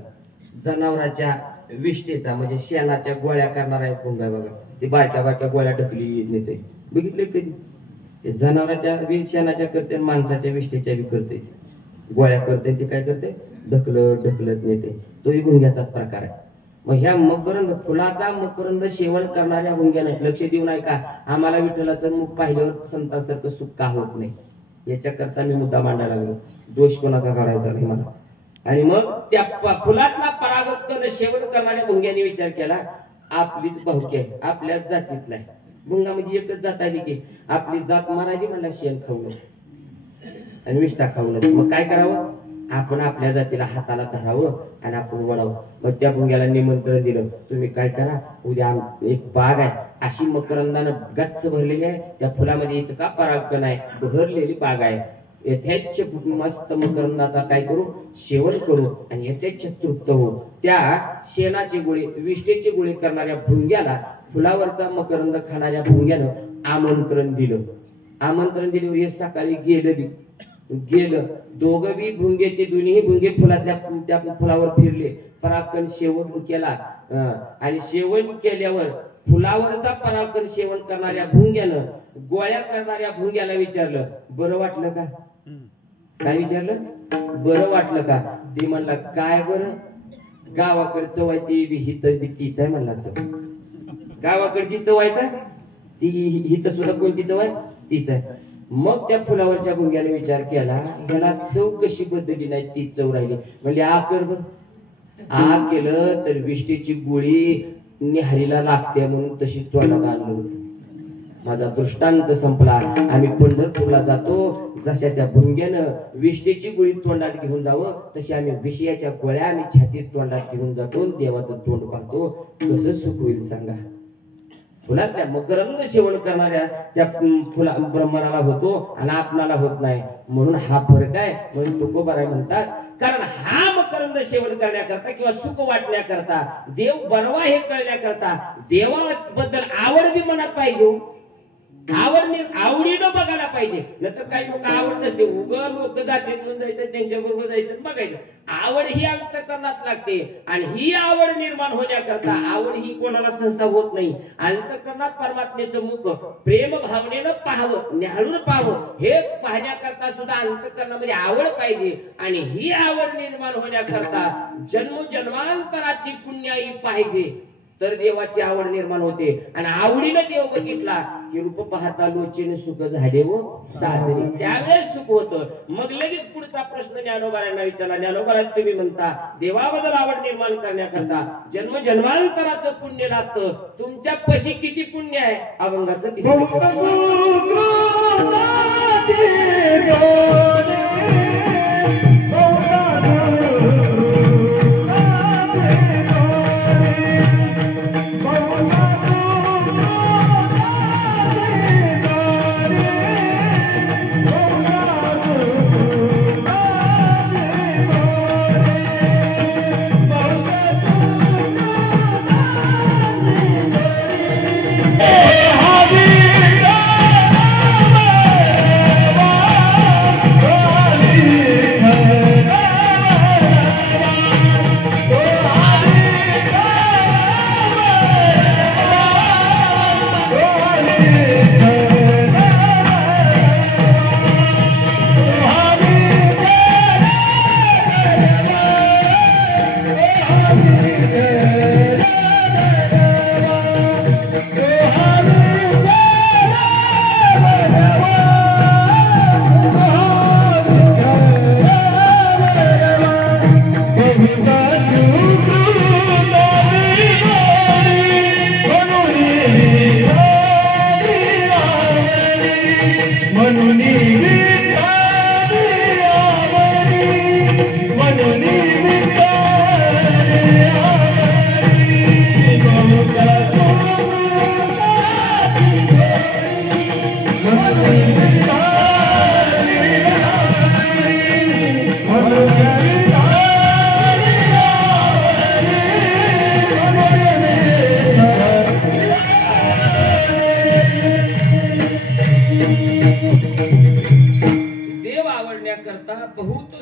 जनावरांच्या विष्ठेचा म्हणजे शेणाच्या गोळ्या करणारा एक भुंगा आहे बघा. ती बारक्या गोळ्या ढकली नेते बघितले कधी. ते जनावरांच्या शेणाच्या करते माणसाच्या विष्ठेच्या बी करते गोळ्या करते ते काय करते ढकलत नेते. तोही भुंग्याचाच प्रकार आहे. मग ह्या मकरंद फुलाचा मकरंद सेवन करणाऱ्या भुंग्यानं लक्ष देऊन ऐका आम्हाला विठ्ठलाचं मुख पाहिल्यावर संतांसारखं सुख का होत नाही याच्याकरता मी मुद्दा मांडायला लागलो. दोष कोणाचा काढायचा नाही मला. आणि मग त्या फुलातला परागकण सेवन करणाऱ्या भुंग्याने विचार केला आपलीच भावकी आहे आपल्याच जातीतला आहे. भुंगा म्हणजे एकच जात आली की आपली जात मारायची म्हणला शेण खाऊन आणि विष्ठा खाऊन. मग काय करावं आपण आपल्या जातीला हाताला धरावं आणि आपण वळावं. मग त्या भुंग्याला निमंत्रण दिलं तुम्ही काय करा उद्या एक बाग आहे अशी मकरंदानं गच्च भरलेली आहे त्या फुलामध्ये इतका परागकण आहे भरलेली बाग आहे. यथेच्छ मस्त मकरंदाचा काय करू सेवन करू आणि यथेच्छ तृप्त हो. त्या शेणाचे गोळे विष्ठेचे गोळे करणाऱ्या भुंग्याला फुलावरचा मकरंद खाणाऱ्या भुंग्यानं आमंत्रण दिलं. आमंत्रण दिल्यावर हे सकाळी गेलं दोघं बी भुंगे ते दोन्ही भुंगे फुलातल्या त्या फुलावर फिरले परागकण सेवन केला आणि सेवन केल्यावर फुलावरचा परागकण सेवन करणाऱ्या भुंग्यानं गोळ्या करणाऱ्या भुंग्याला विचारलं बरं वाटलं का. काय विचारलं बरं वाटलं का. ती म्हणला काय बरं गावाकडे चव आहे ती हित तीच आहे म्हणला. चव गावाकडची चव आहे का ती हित सुद्धा कोणती चव आहे तीच आहे. मग त्या फुलावरच्या भुंग्याने विचार केला ह्याला चव कशी बदलली नाही तीच चव राहिली. म्हणजे आ कर बर आ केलं तर विष्ठेची गोळी निहारीला लागते म्हणून तशी तोंडात आणलं होतं. माझा दृष्टांत संपला. आम्ही पंढरपूरला जातो, जशा त्या भुंग्यानं विष्टेची गोळी तोंडात घेऊन जावं तशी आम्ही विषयाच्या गोळ्या आम्ही छातीत तोंडात घेऊन जातो. देवाचं तोंड पाहतो. कसं सुख होईल सांगा. फुलातल्या मकरंद सेवन करणाऱ्या त्या फुला ब्रह्मणाला होतो आणि आपणाला होत नाही. म्हणून हा फरक आहे. म्हणून तुकोबाराय म्हणतात, कारण हा मकरंद सेवन करण्याकरता किंवा सुख वाटण्याकरता, देव बनवा हे कळण्याकरता देवाबद्दल आवड बी मनात पाहिजे. आवडीनं बघायला पाहिजे. नंतर काही लोक आवड नसते, उगं लोक जाते म्हणून जायचं, त्यांच्या बरोबर जायचं बघायचं. आवड ही अंतःकरणात लागते आणि ही आवड निर्माण होण्याकरता, आवड ही कोणाला संस्था होत नाही. अंतःकरणात परमात्म्याचं मुख प्रेम भावनेनं पाहावं, न्याहाळून पाहावं. हे पाहण्याकरता सुद्धा अंतःकरणामध्ये आवड पाहिजे. आणि ही आवड निर्माण होण्याकरता जन्मजन्मांतराची पुण्याई पाहिजे, तर देवाची आवड निर्माण होते. आणि आवडीनं देव बघितला की रूप पाहता लोचेने सुख झाले व साजरे, त्यावेळेस सुख होतं. मग लगेच पुढचा प्रश्न ज्ञानोबारांना विचारला. ज्ञानोबाराज तुम्ही म्हणता देवाबद्दल आवड निर्माण करण्याकरता जन्मजन्मांतराचं पुण्य लागतं. तुमच्या पशी किती पुण्य आहे? अभंगाचं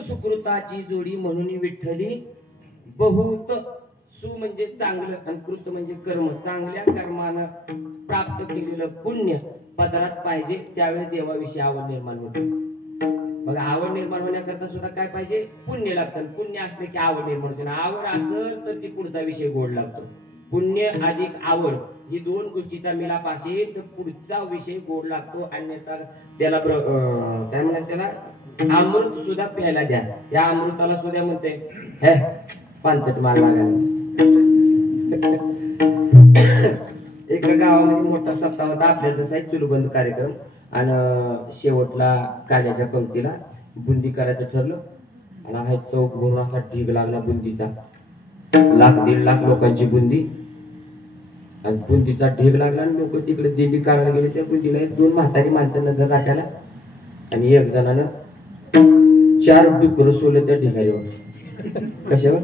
सुकृताची जोडी म्हणून विठ्ठली बहुत. सु म्हणजे चांगलं आणि कृत म्हणजे कर्म. चांगल्या कर्मानं प्राप्त केलेलं पुण्य पदरात पाहिजे, त्यावेळेस देवाविषयी आवड निर्माण होते. मग आवड निर्माण होण्याकरता सुद्धा काय पाहिजे? पुण्य लागतं. पुण्य असले की आवड निर्माण होते. आवड असेल तर ती पुढचा विषय गोड लागतो. पुण्य अधिक आवड ही दोन गोष्टीचा मिलाप असेल तर पुढचा विषय गोड लागतो. अन्यथा त्याला काय म्हणतात, त्याला अमृत सुद्धा प्यायला द्या. या अमृताला सुद्धा म्हणते हे पानसट मार लागायला. एका गावामध्ये मोठा सप्ताह होता आपल्या जसा एक चुलबंद कार्यक्रम. आणि शेवटला काल्याच्या पंक्तीला बुंदी करायचं ठरलं. आणि हा चौक भरून असा ढीग लागला बुंदीचा. 1,00,000-1.5 लाख लोकांची बुंदी. आणि बुंदीचा ढीग लागला आणि लोक तिकडे देवी काढायला गेले. त्या बुंदीला 2 म्हातारी माणसं नजर राखायला आणि एक जणानं 4 डुकर सोडलं त्या ढिगारीवर. कशावर?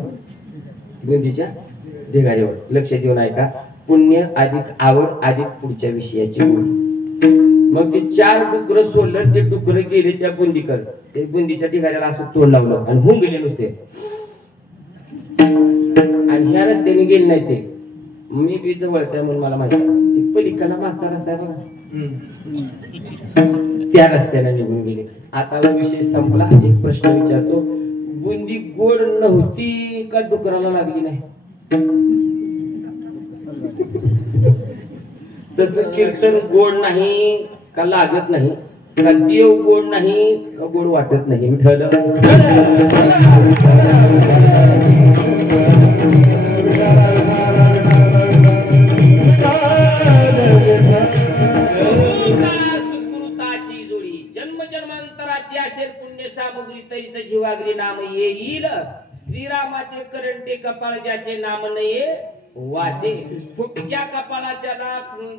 बुंदीच्या ढिगारीवर. लक्ष देऊन ऐका. पुण्य अधिक आवड अधिक पुढच्या विषयाची गोडी. मग ते 4 डुकर सोडलं. ते डुकर गेले त्या बुंदीकडे. ते बुंदीच्या ढिगाऱ्याला असं तोंड लावलं आणि होऊन गेले नुसते. आणि ह्या रस्त्याने गेले नाही ते. मी बी जवळच आहे म्हणून मला माहिती. पलीकडला मागचा रस्ता आहे बघा, त्या रस्त्याला निघून गेले. आता विषय संपला. एक प्रश्न विचारतो. बुंदी गोड नव्हती का डुकराला लागली नाही? तसं कीर्तन गोड नाही का लागत नाही, का देव गोड नाही का गोड वाटत नाही? ठरलं. नामगुरी तरीच जीवागरी नाम येईल श्रीरामाचे करंटे कपाळ ज्याचे नाम नये वाचे फुटक्या कपाळाच्या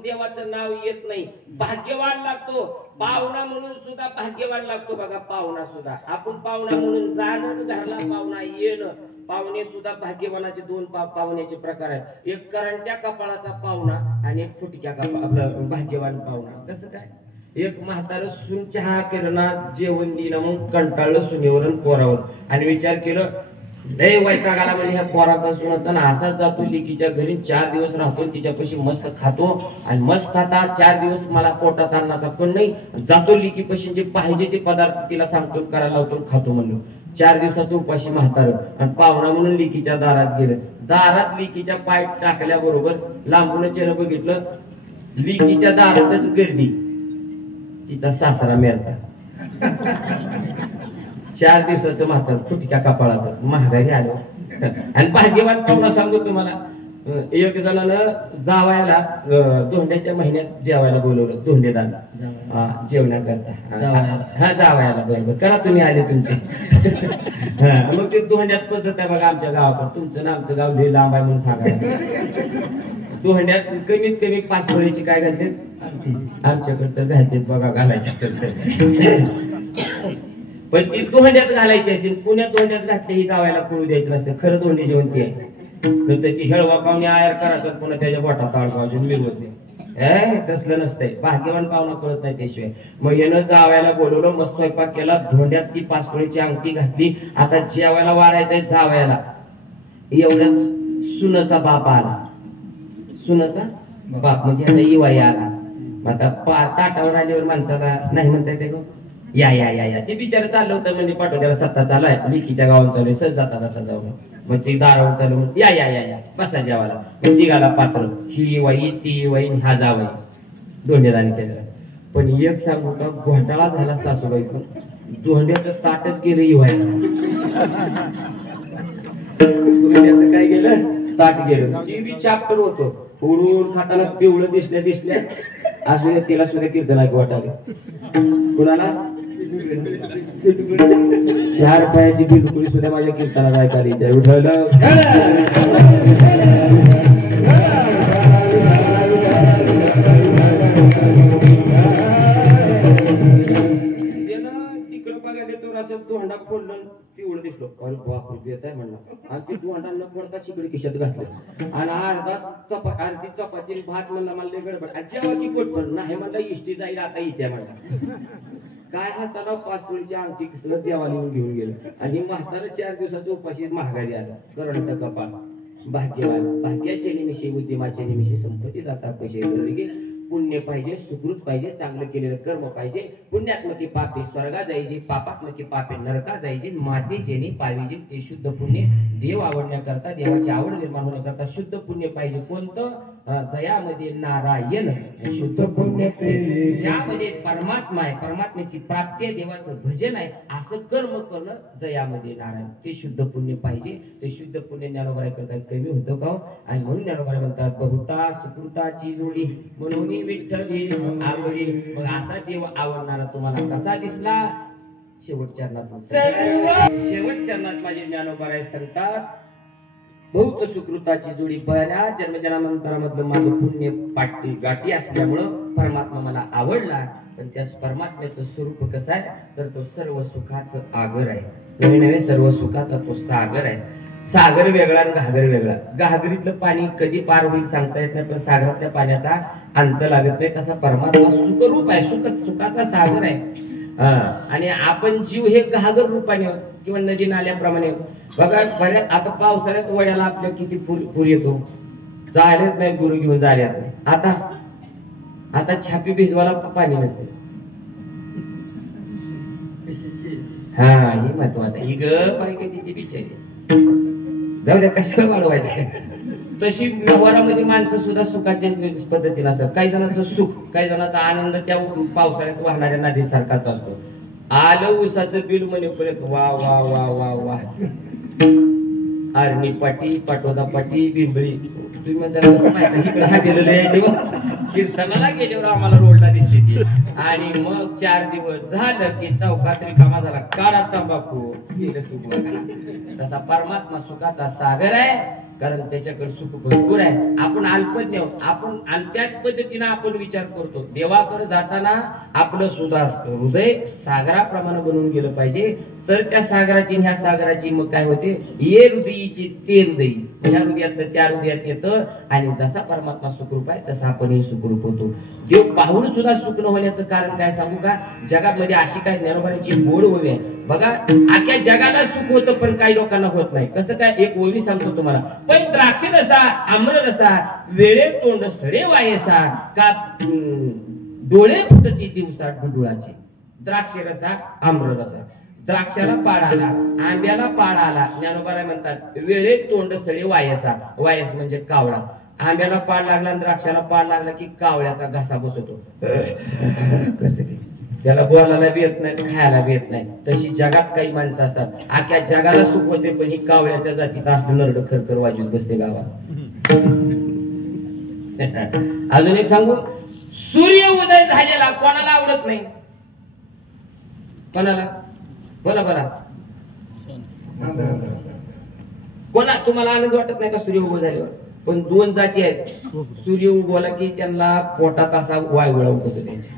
देवाचं नाव येत नाही भाग्यवान लागतो पाहुणा म्हणून सुद्धा भाग्यवान लागतो बघा पाहुणा सुद्धा आपण पाहुणा म्हणून जाणं घरला पाहुणा येणं पाहुणे सुद्धा भाग्यवानाचे दोन पाहुण्याचे प्रकार आहेत एक करंट्या कपाळाचा पाहुणा आणि एक फुटक्या कपाळ भाग्यवान पाहुणा कसं काय एक म्हातारं सून चहा केलं ना जेवण दिलं मग कंटाळलं सुनेवर पोरावर आणि विचार केलं लय वैतागाला म्हणजे ह्या पोराचा सुनाचा ना असाच जातो लिकीच्या घरी 4 दिवस राहतो तिच्यापाशी मस्त खातो आणि मस्त खाता 4 दिवस मला पोटात अन्नाचा पण नाही जातो लिकीपाशी जे पाहिजे ते पदार्थ तिला सांगतो करायला लावतो खातो म्हणलो 4 दिवसाचं उपाशी म्हातार आणि पाहुणा म्हणून लिकीच्या दारात गेलं दारात लिकीच्या पाय टाकल्याबरोबर लांबूनच यानं बघितलं लिकीच्या दारातच गर्दी तिचा सासरा मेलता 4 दिवसाचं म्हातार फुटक्या कपाळाचं महागाई आलो आणि भाग्यवान पाहुणा सांगतो तुम्हाला एक जणानं जावायला धोंड्याच्या महिन्यात जेवायला बोलवलं धोंडेदार जेवण्याकरता हा जावायला बरोबर करा तुम्ही आले तुमचे मग ते धोंड्यात पद्धत आहे बघा आमच्या गावाकडे तुमचं ना आमचं गाव लय लांब आहे म्हणून सांगा धोंड्यात कमीत कमी 5 फळीची काय घालते आमच्याकडे तर घालते बघा घालायचे असेल पण ती धोंड्यात घालायची असते पुण्यात धोंड्यात घातली ही जावायला कळू द्यायचं नसते खरं धोंडी जेवण ती आहे नंतर ती हेळवा पाहुणे आयर करायचं पुन्हा त्याच्या बोटात ताळ पाहिजे मिळवत नाही तसलं नसतंय भाग्यवान पाहुणा कळत नाही त्याशिवाय मग यानं जावायला बोलवलं मस्त स्वयंपाक केला धोंड्यात ती 5 फळीची अंगठी घातली आता जेवायला वाढायचंय जावायला एवढ्याच सुनाचा बाप आला सुनाचा बाप म्हणजे आता इवाई आला आता ताटावर आल्यावर माणसाला नाही म्हणताय ते या या या या ते बिचार चाललं होतं म्हणजे पाठवल्याला सत्ता चालू आहे लिखीच्या गावात चालू आहे सहज जाता जाता जाऊन मग ती दारावर चालू या या या या बसा जेवायला मग तिघाला पात्र ही वाई ती वाई हा जावाई धोंडेदानी केलेला पण एक सांगू का घोटाळा झाला सासूबाई पण धोंड्याचं ताटच गेलं धोंड्याचं काय गेलं ताट गेलं ती चाप्टर होतो उडून खाताना पिवळं दिसल्या असं तिला सुद्धा कीर्तन ऐकू वाटाले कुणाला 4 पायाची बिलकुल सुद्धा माझ्या कीर्तनात ऐकायला उठवलं तिकडं बघायला तो असं धोंडा फोडलं पिवळं दिसलो अरे बाप येत आहे म्हणला आणि ती धोंडा न फोडता चिकडी खिशात घातलं आणि अर्धी चपाती भात म्हणला मला गडबड जेव्हा की पोट पण नाही म्हणलं इष्टी जाईल आता इथे म्हणला काय हा सगळा 5 फळीची अंगठी कसलं जेवायला घेऊन गेलं आणि म्हातारा 4 दिवसाचा उपाशी महागारी आला करंट कपाळ भाग्यवान भाग्याचे निमिषे उद्यमाचे निमिषे संपत्ती जाता पैसे पुण्य पाहिजे सुकृत पाहिजे चांगलं केलेलं कर्म पाहिजे पुण्यात्मकी पापे स्वर्गा जायचे पापात्मकी पापे नरका जायचे माती जेणे पाहिजे ते शुद्ध पुण्य देव आवडण्याकरता देवाची आवड निर्माण होण्याकरता शुद्ध पुण्य पाहिजे कोणतं जयामध्ये नारायण शुद्ध पुण्य ज्यामध्ये परमात्मा आहे परमात्म्याची प्राप्ती आहे देवाचं भजन आहे असं कर्म करणं जयामध्ये नारायण ते शुद्ध पुण्य पाहिजे ते शुद्ध पुण्य ज्ञानोबा करता कमी होतं का आणि म्हणून ज्ञानोबा म्हणतात बहुता सुकृताची जोडी म्हणून विठ्ठली आवडी मग असा देव आवडणारा तुम्हाला कसा दिसला शेवट चरणात माझे ज्ञानोबा सांगतात बहुत सुकृताची जोडी पहिल्या जन्मजन्मांतरामधलं माझं पुण्य पाठी गाठी असल्यामुळं परमात्मा मला आवडला पण त्या परमात्म्याचं स्वरूप कसं आहे तर तो सर्व सुखाचं आगर आहे नवे सर्व सुखाचा तो सागर आहे सागर वेगळा आणि घागर वेगळा घागरीतलं पाणी कधी पार होईल सांगता येत नाही पण सागरातल्या पाण्याचा अंत लागत नाही तसा परमात्मा सुखरूप आहे सुखाचा सागर आहे आणि आपण जीव हे घागर रूपाने किंवा नदी नाल्याप्रमाणे बघा बऱ्याच आता पावसाळ्यात वड्याला आपल्या किती पूर येतो जायलाच नाही गुरु घेऊन जायला नाही आता छापी भिजवायला पाणी नसते हा हे महत्वाचं ही ग पाहिजे तिथे बिचारी जाऊ द्या कशाला वाढवायचं तशी व्यवहारामध्ये माणसं सुद्धा सुखाच्या पद्धतीने असतात काही जणांचं सुख काही जणांचा आनंद त्या पावसाळ्यात वाहणाऱ्या नदीसारखाच असतो आलं उसाचं बिल म्हणेपर्यंत वा वा वा वा वा आरणी पाटी पाटोदा पाटी बिंबळी तुम्ही म्हणता कसं माहिती इकडे हा गेलेलं आहे कीर्तनाला गेल्यावर आम्हाला रोडला दिसते ती आणि मग 4 दिवस झालं की चौकात रिकामा झाला, काढा तंबाखू, गेलं सुख बघा. तसा परमात्मा सुखाचा सागर आहे, कारण त्याच्याकडे सुख भरपूर आहे. आपण अल्पज्ञ, आपण त्याच पद्धतीने आपण विचार करतो. देवाकडे जाताना आपलं सुद्धा हृदय सागराप्रमाणे बनवून गेलं पाहिजे, तर त्या सागराची ह्या सागराची मग काय होते, ये हृदयीची ते हृदयी, ह्या हृदयातलं त्या हृदयात येतं. आणि जसा परमात्मा सुखरूप आहे तसा आपणही सुखरूप होतो. देव पाहून सुद्धा सुख न होण्याचं कारण काय सांगू का? जगामध्ये अशी काय ज्ञानोबाची गोड ओवी आहे बघा. आख्या जगाला सुख होतं पण काही लोकांना होत नाही. कसं काय? एक ओवी सांगतो तुम्हाला. पण द्राक्ष रसा आम्र रसा वेळे तोंड सडे वायसा का डोळे फुटती दिवसा डुडुळाचे. द्राक्ष रसा आम्र रसा, द्राक्षाला पाड आला, आंब्याला पाड आला. ज्ञानोबा म्हणतात वेळे तोंड सडे वायसा. वायस म्हणजे कावळा. आंब्याला पाड लागला आणि द्राक्षाला पाड लागला की कावळ्याचा घसा बसतो, त्याला बोलायला बी येत नाही, खायला बी येत नाही. तशी जगात काही माणसं असतात, आख्या जगाला सुख होते पण ही कावळ्याच्या जातीत असलं नरड खरखर वाजून बसते गावात. अजून एक सांगू, सूर्य उदय झालेला कोणाला आवडत नाही? कोणाला? बोला बरा. कोणा तुम्हाला आनंद वाटत नाही का सूर्य उभं झाल्यावर? पण 2 जाती आहेत, सूर्य उगवला की त्यांना पोटात असा वायवळा उठतो त्यांच्या.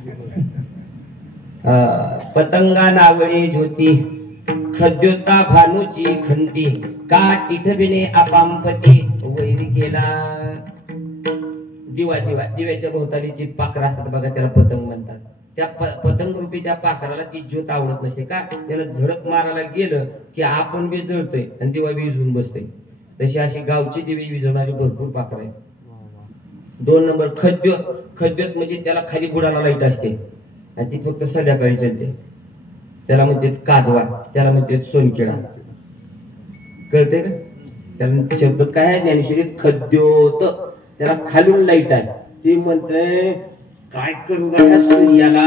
पतंगा नावळी ज्योती खद्योता भानूची खंती का टिठबिने अपांपती वैरी केला. दिवा दिवा दिव्याच्या भोवताली जी पाखरं असतात बघा, त्याला पतंग म्हणतात. त्या पतंग रूपी त्या पाखराला ती ज्योत आवडत नसते का? त्याला झडक मारायला गेलं की आपण बी जळतोय आणि दिवा विझून बसतोय. तशी अशी गावची दिवे विझवणारी भरपूर पाखरं आहेत. 2 नंबर खद्योत. खद्योत म्हणजे त्याला खाली बुडाला लाईट असते आणि ती फक्त संध्याकाळी चालते. त्याला म्हणते काजवा, त्याला म्हणते सोनकिडा. कळते का? त्याला शब्द काय आहे ज्ञानेश्वरीत? खद्योत. त्याला खालून लाईट आहे. ती म्हणते काय करू ह्या सूर्याला,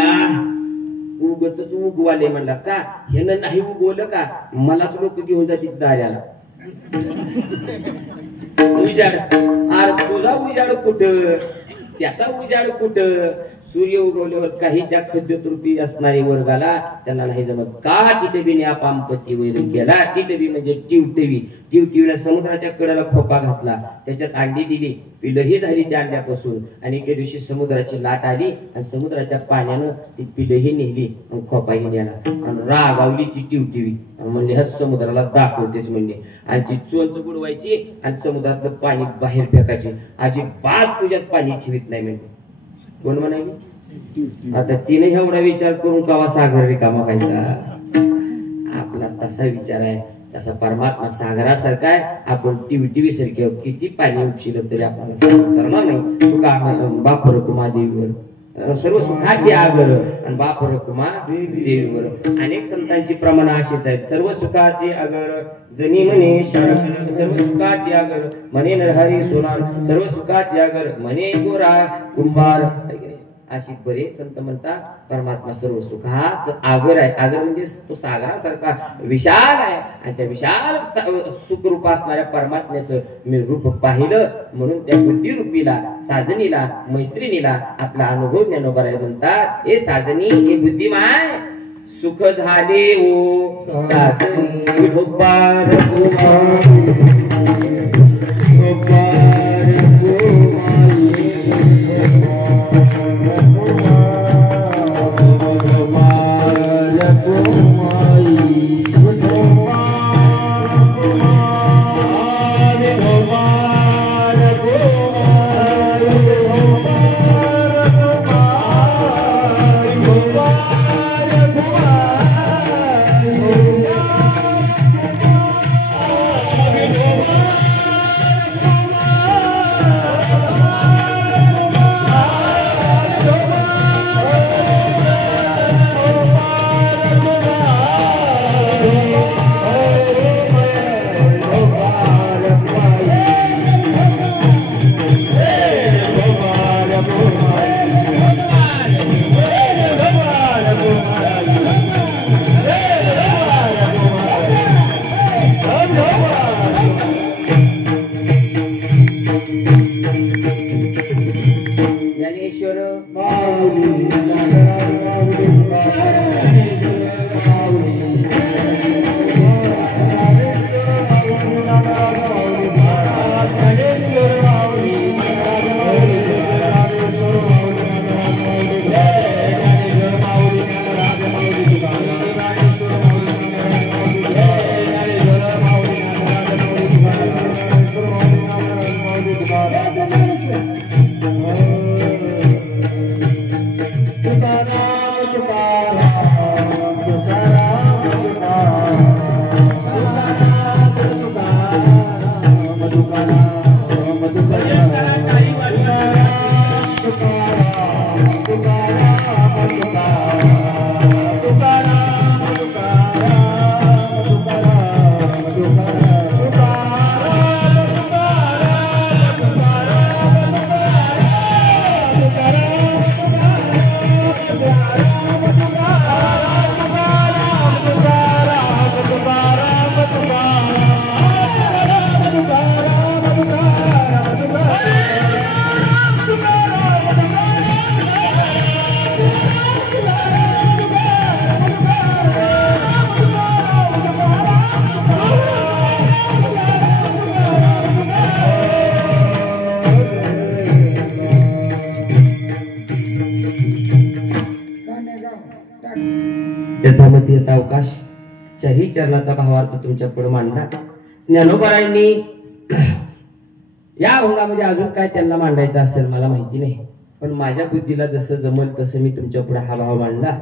उगतच उगवाले म्हणला का? ह्यानं नाही उगवलं का मलाच लोक घेऊन जातील दाऱ्याला. उजाड, अरे तुझा उजाड कुठं, त्याचा उजाड कुठं? सूर्य उगवल्यावर काही त्या खद्योतरूपी असणारे वर्गाला त्यांना नाही जमत. का टिटबीने अपांपती वैर केला. टिटबी म्हणजे टिवटिवी. टिवटिवीला समुद्राच्या कडेला खोपा घातला, त्याच्यात अंडी दिली, पिलही झाली त्या अंड्यापासून. आणि एके दिवशी समुद्राची लाट आली आणि समुद्राच्या पाण्यानं ती पिलही नेली आणि खोपाही नेला. आणि रागावली ती टिवटिवी, म्हणजे ह्या समुद्राला दाखवतेच म्हणजे. आणि ती चोच बुडवायची आणि समुद्रातलं पाणी बाहेर फेकायचे. अजिबात तुझ्यात पाणी ठेवीत नाही म्हणजे. कोण म्हणाली? आता तिने एवढा विचार करून कवा सागर रिकामा व्हायचा? आपला तसा विचार आहे. तसा परमात्मा सागरासारखा आहे. आपण टीव्ही सारखे किती पाणी उपशिलं तरी आपण सरणार नाही. तुका बाप रकुमा देवीवर सर्व सुखाची आगर आणि बाप रकुमा देवीवर. अनेक संतांची प्रमाण अशीच आहेत. सर्व सुखाची आगर जनी म्हणे शाळा, सर्व सुखाची आगर म्हणे नरहरी सोनार, सर्व सुखाची आगर म्हणे गोरा कुंभार. अशी बरेच संत म्हणतात परमात्मा सर्व सुखाच आगर आहे. आगर म्हणजे तो सागरासारखा विशाल आहे. आणि त्या विशाल सुखरूप असणाऱ्या परमात्म्याचं मी रूप पाहिलं म्हणून त्या बुद्धिरूपीला, साजनीला, मैत्रिणीला आपला अनुभव ज्ञानोबा म्हणतात. हे साजनी, हे बुद्धिमाय, सुख झाले ओ साजनी ढोबार यथामती यथावकाश चारही चरणाचा भावार्थ तुमच्या पुढे मांडला. ज्ञानोबारायांनी या अभंगामध्ये अजून काय त्यांना मांडायचं असेल मला माहिती नाही, पण माझ्या बुद्धीला जसं जमल तसं मी तुमच्या पुढे हा भाव मांडला.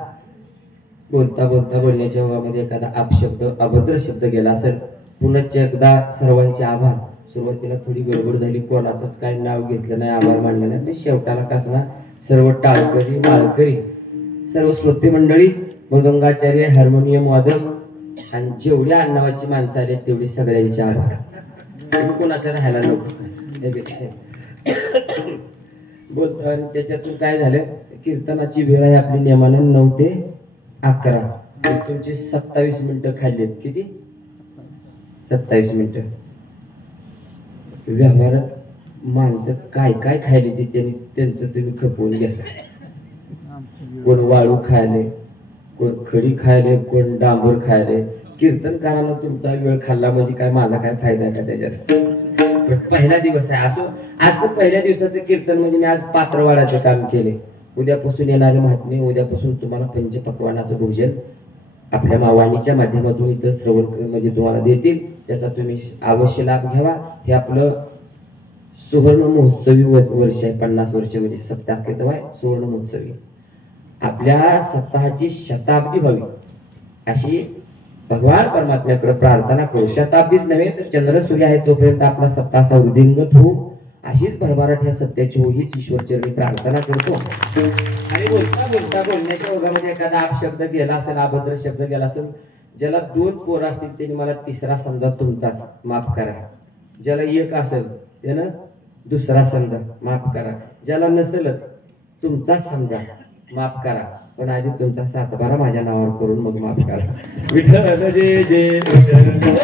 बोलता बोलता बोलण्याच्या ओघामध्ये एखादा अपशब्द अभद्र शब्द गेला असेल, पुन्हा एकदा सर्वांचे आभार. सुरुवातीला थोडी गडबड झाली, कोणाचंच काय नाव घेतलं नाही, आभार मानलं नाही, पण शेवटाला कसला सर्व टाळकरी माळकरी सर्व श्रोते मंडळी मृदंगाचार्य हार्मोनियम वादक आणि जेवढ्या नावाची माणसं आली तेवढी सगळ्यांचे आभार. तुम्ही कोणाचं राहायला नको बोलतो. आणि त्याच्यातून काय झालं, कीर्तनाची वेळ आहे आपली नियमानं 9 ते 11. तुमची 27 मिनिटं खाल्लीत. किती? 27 मिनिटं. व्यवहारात माणसं काय काय खायली ते त्यांचं तुम्ही खपवून घेता. कोण वाळू खायले, कोण खडी खायले, कोण डांबर खायले. कीर्तनकारानं तुमचा वेळ खाल्ला म्हणजे काय माझा काय फायदा का त्याच्यात. पहिला दिवस आहे असो. आजचं पहिल्या दिवसाचं कीर्तन म्हणजे मी आज पात्रवाडाचं काम केले. उद्यापासून येणारे महात्मे, उद्यापासून तुम्हाला पंचपक्वानाचं भोजन आपल्या मावाणीच्या माध्यमातून इथं श्रवण म्हणजे तुम्हाला देतील. त्याचा तुम्ही अवश्य लाभ घ्यावा. हे आपलं सुवर्ण महोत्सवी वर्ष आहे. 50 वर्ष म्हणजे सप्ताह आहे सुवर्ण महोत्सवी. आपल्या सप्ताहाची शताब्दी व्हावी अशी भगवान परमात्म्याकडे प्रार्थना करू. शताब्दीच नव्हे तर चंद्र सूर्य आहे तोपर्यंत आपला सप्ताहाचा वृद्धिंगत होऊ अशीच भरभराट ह्या सत्याची हो हीच ईश्वरचरणी प्रार्थना करतो. आणि बोलता बोलता बोलण्याच्या ओघामध्ये एखादा अपशब्द गेला असेल, अभद्र शब्द गेला असेल, ज्याला 2 पोरं असतील त्यांनी मला तिसरा समजा तुमचाच माफ करा. ज्याला 1 असेल त्यानं दुसरा समजा माफ करा. ज्याला नसेलच तुमचाच समजा माफ करा. पण आधी तुमचा 7-12 माझ्या नावावर करून मग माफ करा. विठ्ठल जय जय विठ्ठल.